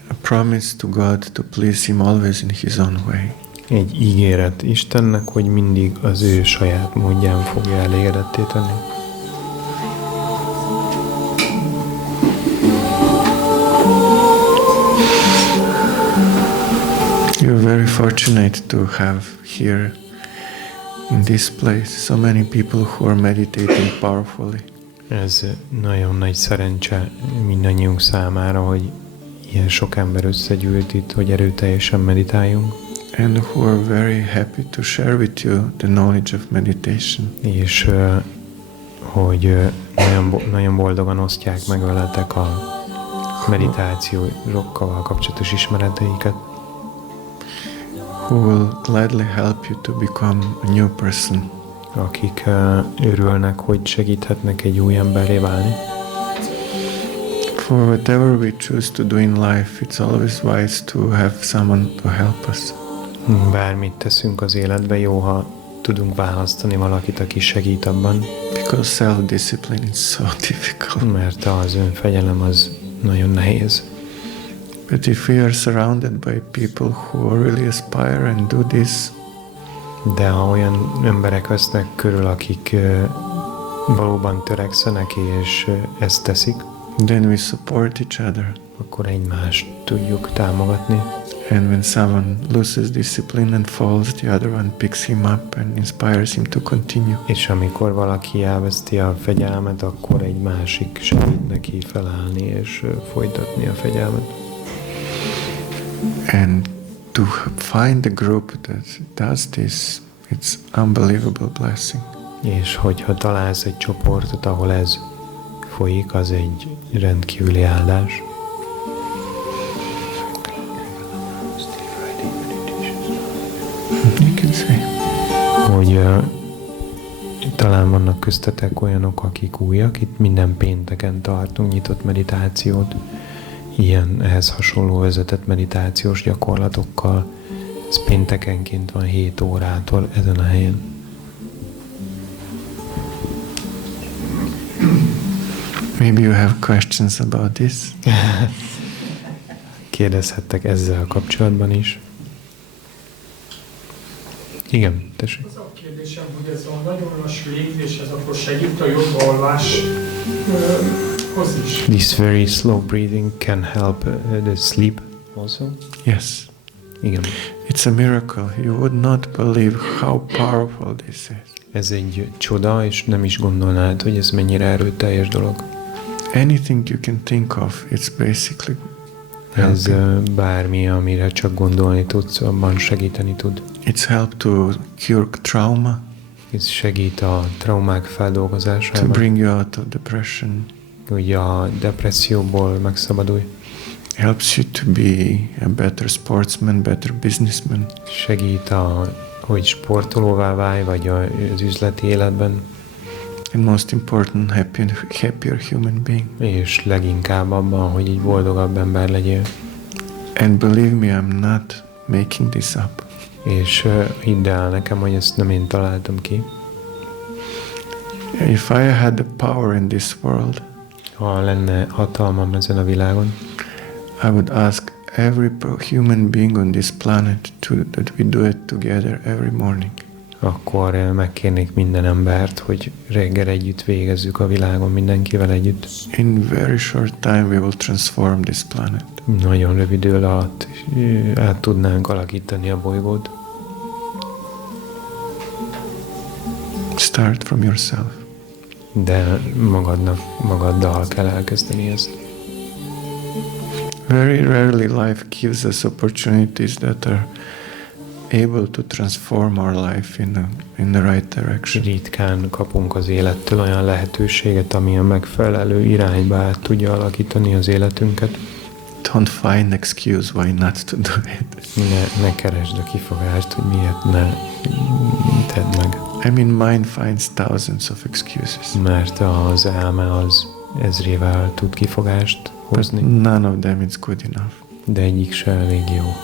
a promise to God to please Him always in His own way. egy ígéret Istennek, hogy mindig az ő saját módján fogja elégedetté tenni. You're very fortunate to have here in this place so many people who are meditating powerfully. Ez nagyon nagy szerencse mindannyiunk számára, hogy ilyen sok ember összegyűlt itt, hogy erőteljesen meditáljunk. And who are very happy to share with you the knowledge of meditation. És hogy nagyon boldogan osztják meg veletek a meditációkkal kapcsolatos ismereteiket. Who will gladly help you to become a new person. Akik örülnek, hogy segíthetnek egy új emberré válni. For whatever we choose to do in life, it's always wise to have someone to help us. Bármit teszünk az életben, jó, ha tudunk választani valakit, aki segít abban. Because self-discipline is so difficult. Mert az önfegyelem az nagyon nehéz. But if we are surrounded by people who really aspire and do this, de ha olyan emberek vesznek körül, akik valóban törekszenek és ezt teszik, then we support each other. Akkor egymást tudjuk támogatni. And when someone loses discipline and falls, the other one picks him up and inspires him to continue. És amikor valaki elveszti a fegyelmet, akkor egy másik segít neki felállni és folytatni a fegyelmet. And to find a group that does this, it's unbelievable blessing. És hogyha találsz egy csoportot, ahol ez folyik, az egy rendkívüli áldás. You can say. Hogy talán vannak köztetek olyanok, akik újak. Itt minden pénteken tartunk nyitott meditációt, ilyen ehhez hasonló vezetett meditációs gyakorlatokkal. Ez péntekenként van 7 órától ezen a helyen. Maybe you have questions about this. Kérdezhettek ezzel kapcsolatban is. Igen, tessék. Az a kérdésem, hogy ez a nagyon lassú légzés, ez akkor segít a jobb alváshoz is. This very slow breathing can help the sleep also. Yes. Igen. It's a miracle. You would not believe how powerful this is. Ez egy csoda, és nem is gondolnád, hogy ez mennyire erőteljes dolog. Anything you can think of, it's basically ez bármi, amire csak gondolni tudsz, abban segíteni tud. It's help to cure trauma. Ez segít a traumák feldolgozásában. To bring you out of depression. Hogy a depresszióból megszabadulj. Helps you to be a better sportsman, better businessman. Segít, hogy sportolóvá válj, vagy az üzleti életben. And most important, happier human being. És leginkább abban, hogy egy boldogabb ember legyél. And believe me, I'm not making this up. És hidd el nekem, hogy ezt nem én találtam ki. If I had the power in this world, ha lenne hatalmam ezen a világon, I would ask every human being on this planet that we do it together every morning. Akkor megkérnék minden embert, hogy reggel együtt végezzük a világon mindenkivel együtt. In very short time we will transform this planet. Nagyon rövid idő alatt át tudnánk alakítani a bolygót. Start from yourself. De magaddal kell elkezdeni ezt. Very rarely life gives us opportunities that are able to transform our life in the right direction. Ritkán kapunk az élettől olyan lehetőséget, ami a megfelelő irányba át tudja alakítani az életünket. Don't find excuse why not to do it. Ne keresd a kifogást, hogy miért ne tedd meg. I mean, mind finds thousands of excuses. Mert az elme az ezrével tud kifogást hozni. But none of them is good enough. De egyik se elég jó.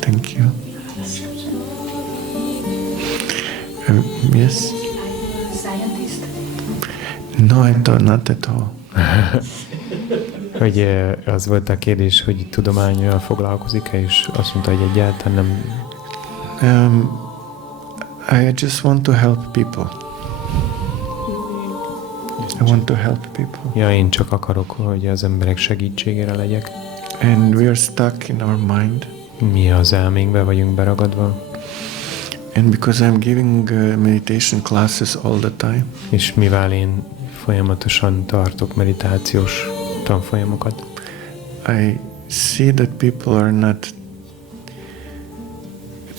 Thank you. Yes? Scientist? No, not at all. Hogy az volt a kérdés, hogy tudománnyal foglalkozik-e, és azt mondta, hogy egyáltalán nem. I just want to help people. I want to help people. Ja, én csak akarok, hogy az emberek segítségére legyek. And we are stuck in our mind. Mi az elménkbe vagyunk beragadva. And because I'm giving meditation classes all the time. És mivel én folyamatosan tartok meditációs tanfolyamokat, I see that people are not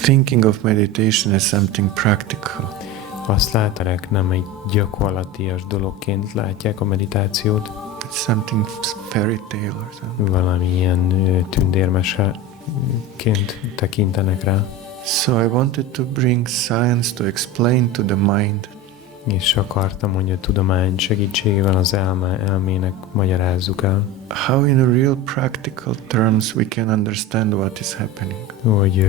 thinking of meditation as something practical. Azt látják, nem egy gyakorlatias dologként látják a meditációt. It's something fairy tale or something. Valami ilyen tündérmeseként tekintenek rá. So I wanted to bring science to explain to the mind. És akartam, hogy a tudomány segítségével az elmének magyarázzuk el. How in a real practical terms we can understand what is happening. Hogy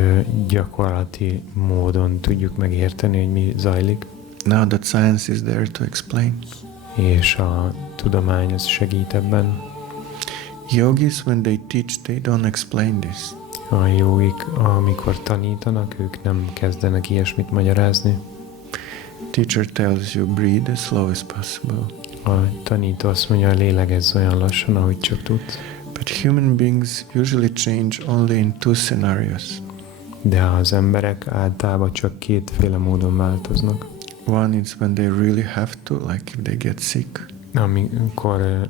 gyakorlati módon tudjuk megérteni, hogy mi zajlik. Now that science is there to explain. És a tudomány az segít ebben. Yogis, when they teach, they don't explain this. A jóik, amikor tanítanak, ők nem kezdenek ilyesmit magyarázni. Teacher tells you breathe as slow as possible. A tanító azt mondja, lélegezz olyan lassan, ahogy csak tudsz. But human beings usually change only in two scenarios. De az emberek általában csak kétféle módon változnak. One is when they really have to, like if they get sick. Amikor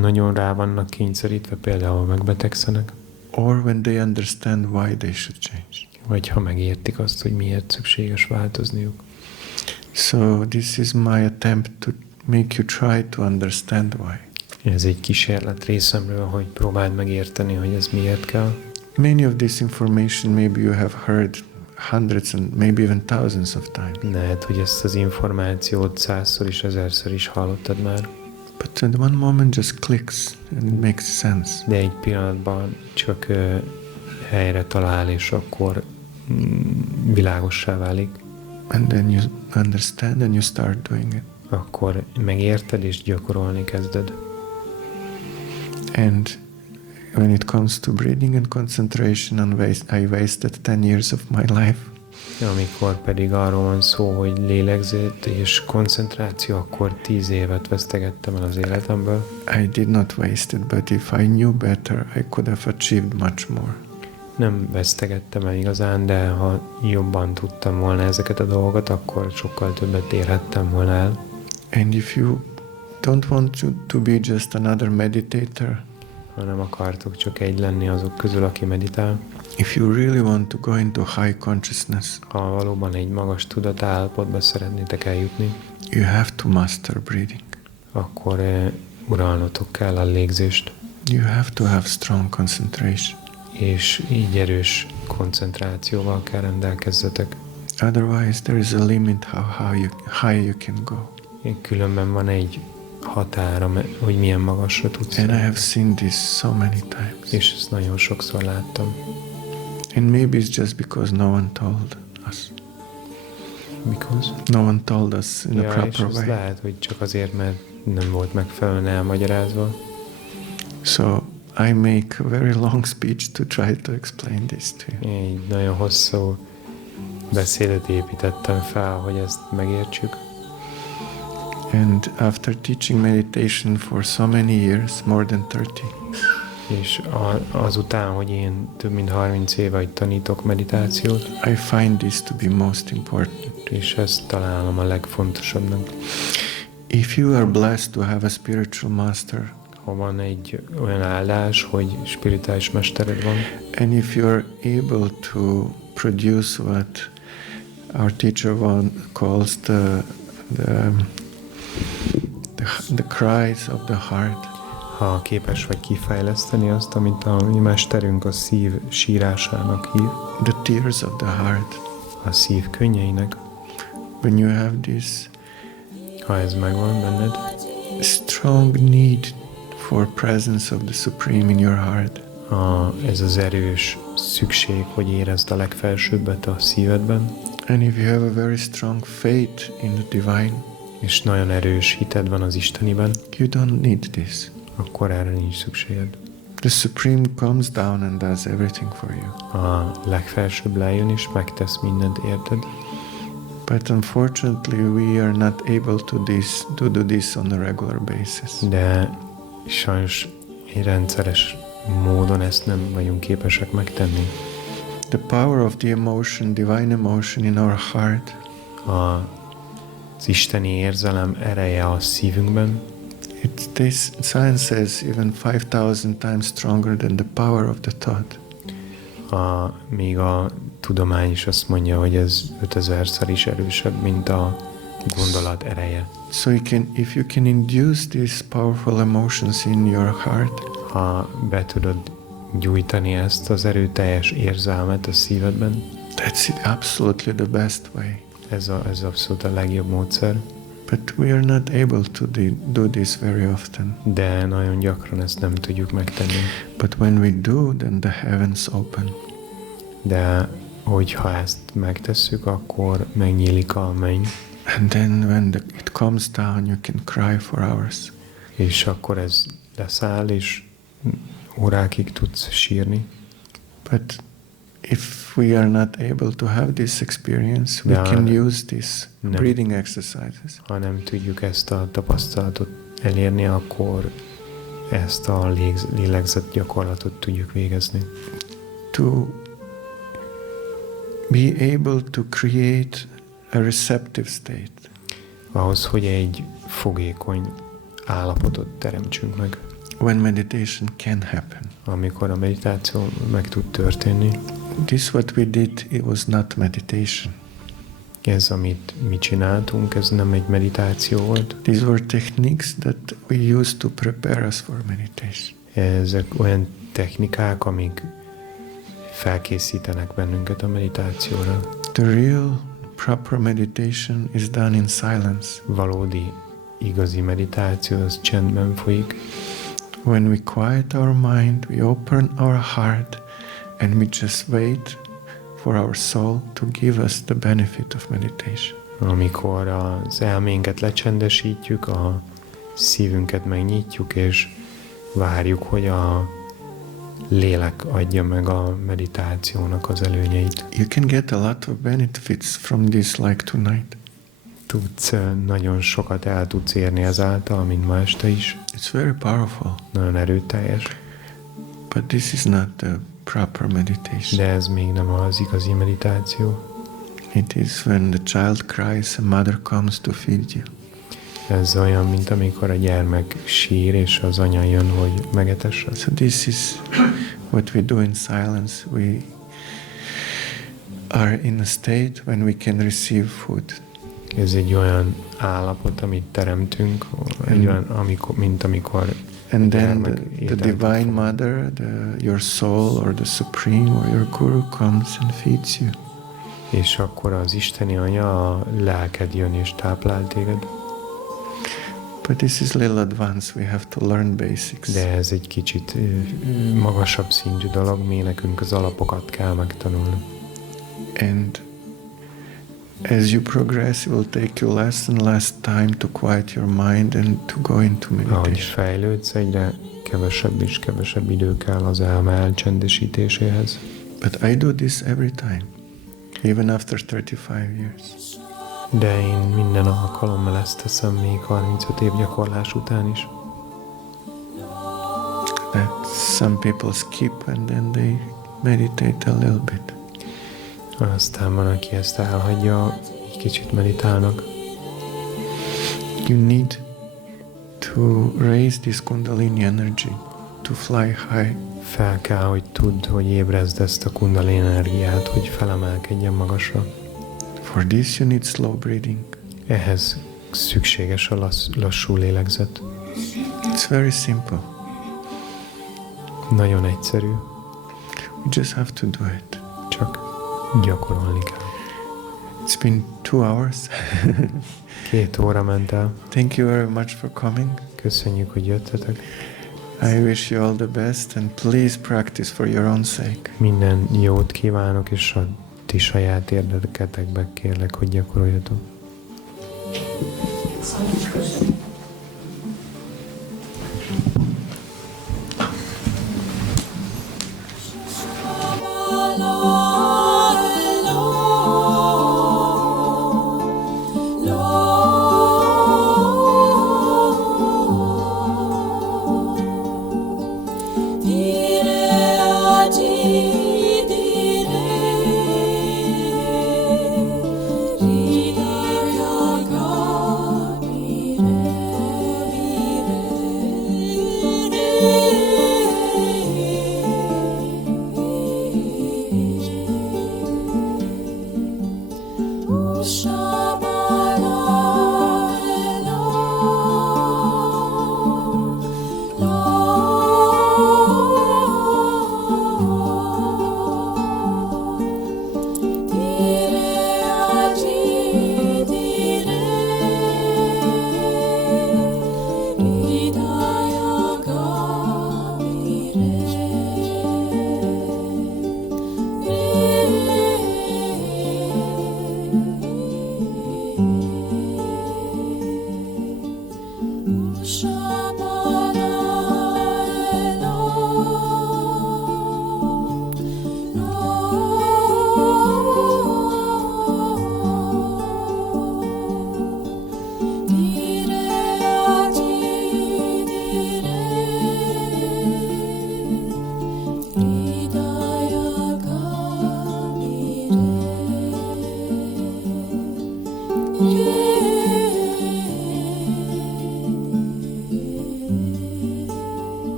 nagyon rá vannak kényszerítve, például megbetegszenek. Or when they understand why they should change. Vagy ha megértik azt, hogy miért szükséges változniuk. So this is my attempt to make you try to understand why. Ez egy kísérlet részemről, hogy próbáld megérteni, hogy ez miért kell. Many of this information maybe you have heard hundreds and maybe even thousands of times. Lehet, hogy ezt az információt 100-szor és 1000-szer is hallottad már. But at one moment just clicks and it makes sense. De egy pillanatban csak helyre talál, és akkor világossá válik. And then you understand and you start doing it. Akkor megérted és gyakorolni kezded. And when it comes to breathing and concentration, I wasted 10 years of my life. Amikor pedig arról van szó, hogy lélegzet és koncentráció, akkor 10 évet vesztegettem el az életemből. I did not waste it, but if I knew better, I could have achieved much more. Nem vesztegettem el igazán, de ha jobban tudtam volna ezeket a dolgokat, akkor sokkal többet érhettem volna el. And if you don't want to be just another meditator, Ha nem akartok csak egy lenni azok közül, aki meditál, if you really want to go into high consciousness, ha valóban egy magas tudatállapotba szeretnétek eljutni, you have to master breathing. akkor uralnotok kell a légzést, You have to have strong concentration. és így erős koncentrációval kell rendelkezzetek. Otherwise, there is a limit how high you can go. Különben van egy határa, hogy milyen magasra tudsz. And I have seen this so many times. És ezt nagyon sokszor láttam. And maybe it's just because no one told us. Because? No one told us in a És proper az way. lehet, hogy csak azért, mert nem volt megfelelően elmagyarázva. So I make a very long speech to try to explain this to you. Egy nagyon hosszú beszédet építettem fel, hogy ezt megértsük. And after teaching meditation for so many years, more than 30, És azután, hogy én több mint 30 éve hogy tanítok meditációt, I find this to be most important. és ezt találom a legfontosabbnak. If you are blessed to have a spiritual master, Ha van egy olyan áldás, hogy spirituális mestered van, and if you are able to produce what our teacher calls the cries of the heart, Ha képes vagy kifejleszteni azt, amit a mi mesterünk a szív sírásának hív, the tears of the heart. A szív könnyeinek. When you have this, ha ez megvan benned, strong need for presence of the Supreme in your heart. Ez az erős szükség, hogy érezd a legfelsőbbet a szívedben. And if you have a very strong faith in the divine, és nagyon erős hited van az Isteniben, you don't need this. Akkor erre nincs szükséged. The Supreme comes down and does everything for you. A legfelsőbb lejön és megtesz mindent érted. But unfortunately we are not able to do this on a regular basis. De sajnos rendszeres módon ezt nem vagyunk képesek megtenni. The power of the emotion, divine emotion in our heart, az isteni érzelem ereje a szívünkben, this science says even 5,000 times stronger than the power of the thought. Még a tudomány is azt mondja, hogy ez 5000-szer is erősebb, mint a gondolat ereje. So if you can induce these powerful emotions in your heart, ha be tudod gyújtani ezt az erőteljes érzelmet a szívedben, that's absolutely the best way. Ez abszolút a legjobb módszer. But we are not able to do this very often. De nagyon gyakran ezt nem tudjuk megtenni. But when we do, then the heavens open. De hogyha ezt megtesszük, akkor megnyílik a menny. And then when it comes down, you can cry for hours. És akkor ez leszáll, és órákig tudsz sírni. But if we are not able to have this experience, we can use these breathing exercises. Ha nem tudjuk ezt a tapasztalatot elérni, akkor ezt a lélegzett gyakorlatot tudjuk végezni. To be able to create a receptive state. Ahhoz, hogy egy fogékony állapotot teremtsünk meg. When meditation can happen. Amikor a meditáció meg tud történni. This what we did, it was not meditation. Ez, amit mi csináltunk, ez nem egy meditáció volt. These were techniques that we used to prepare us for meditation. Ezek olyan technikák, amik felkészítenek bennünket a meditációra. The real proper meditation is done in silence. Valódi, igazi meditáció az csendben folyik. When we quiet our mind, we open our heart, and we just wait for our soul to give us the benefit of meditation. Amikor az elménket lecsendesítjük, a szívünket megnyitjuk, és várjuk, hogy a lélek adja meg a meditációnak az előnyeit. You can get a lot of benefits from this, like tonight. Nagyon sokat el tudsz érni ezáltal, mint ma este is. It's very powerful. Nagyon erőteljes. But this is not the proper meditation. De ez még nem az igazi meditáció. It is when the child cries, a mother comes to feed you. Ez olyan, mint amikor a gyermek sír, és az anya jön, hogy megetesse. So this is what we do in silence. We are in a state when we can receive food. Ez egy olyan állapot, amit teremtünk, mint amikor and then the Divine Mother, your soul or the Supreme or your Guru comes and feeds you. És akkor az Isteni Anya, a lelked jön és táplál téged. But this is a little advanced, we have to learn basics. De ez egy kicsit magasabb szintű dolog, mi nekünk az alapokat kell megtanulni. And as you progress, it will take you less and less time to quiet your mind and to go into meditation. Ahogy fejlődsz, egyre kevesebb és kevesebb idő kell az elme elcsendesítéséhez. But I do this every time, even after 35 years. De én minden alkalommal ezt teszem, még 35 év gyakorlás után is. That some people skip and then they meditate a little bit. Aztán van, aki ezt elhagyja, egy kicsit meditálnak. You need to raise this kundalini energy, to fly high. Fel kell, hogy tudd, hogy ébresd ezt a kundalini energiát, hogy felemelkedjen magasra. For this you need slow breathing. Ehhez szükséges a lassú lélegzet. It's very simple. Nagyon egyszerű. We just have to do it. Csak gyakorolni kell. It's been 2 hours. 2 óra ment el. Thank you very much for coming. Köszönjük, hogy jöttetek. I wish you all the best and please practice for your own sake. Minden jót kívánok, és a ti saját érdeketekbe kérlek, hogy gyakoroljatok. Dire agi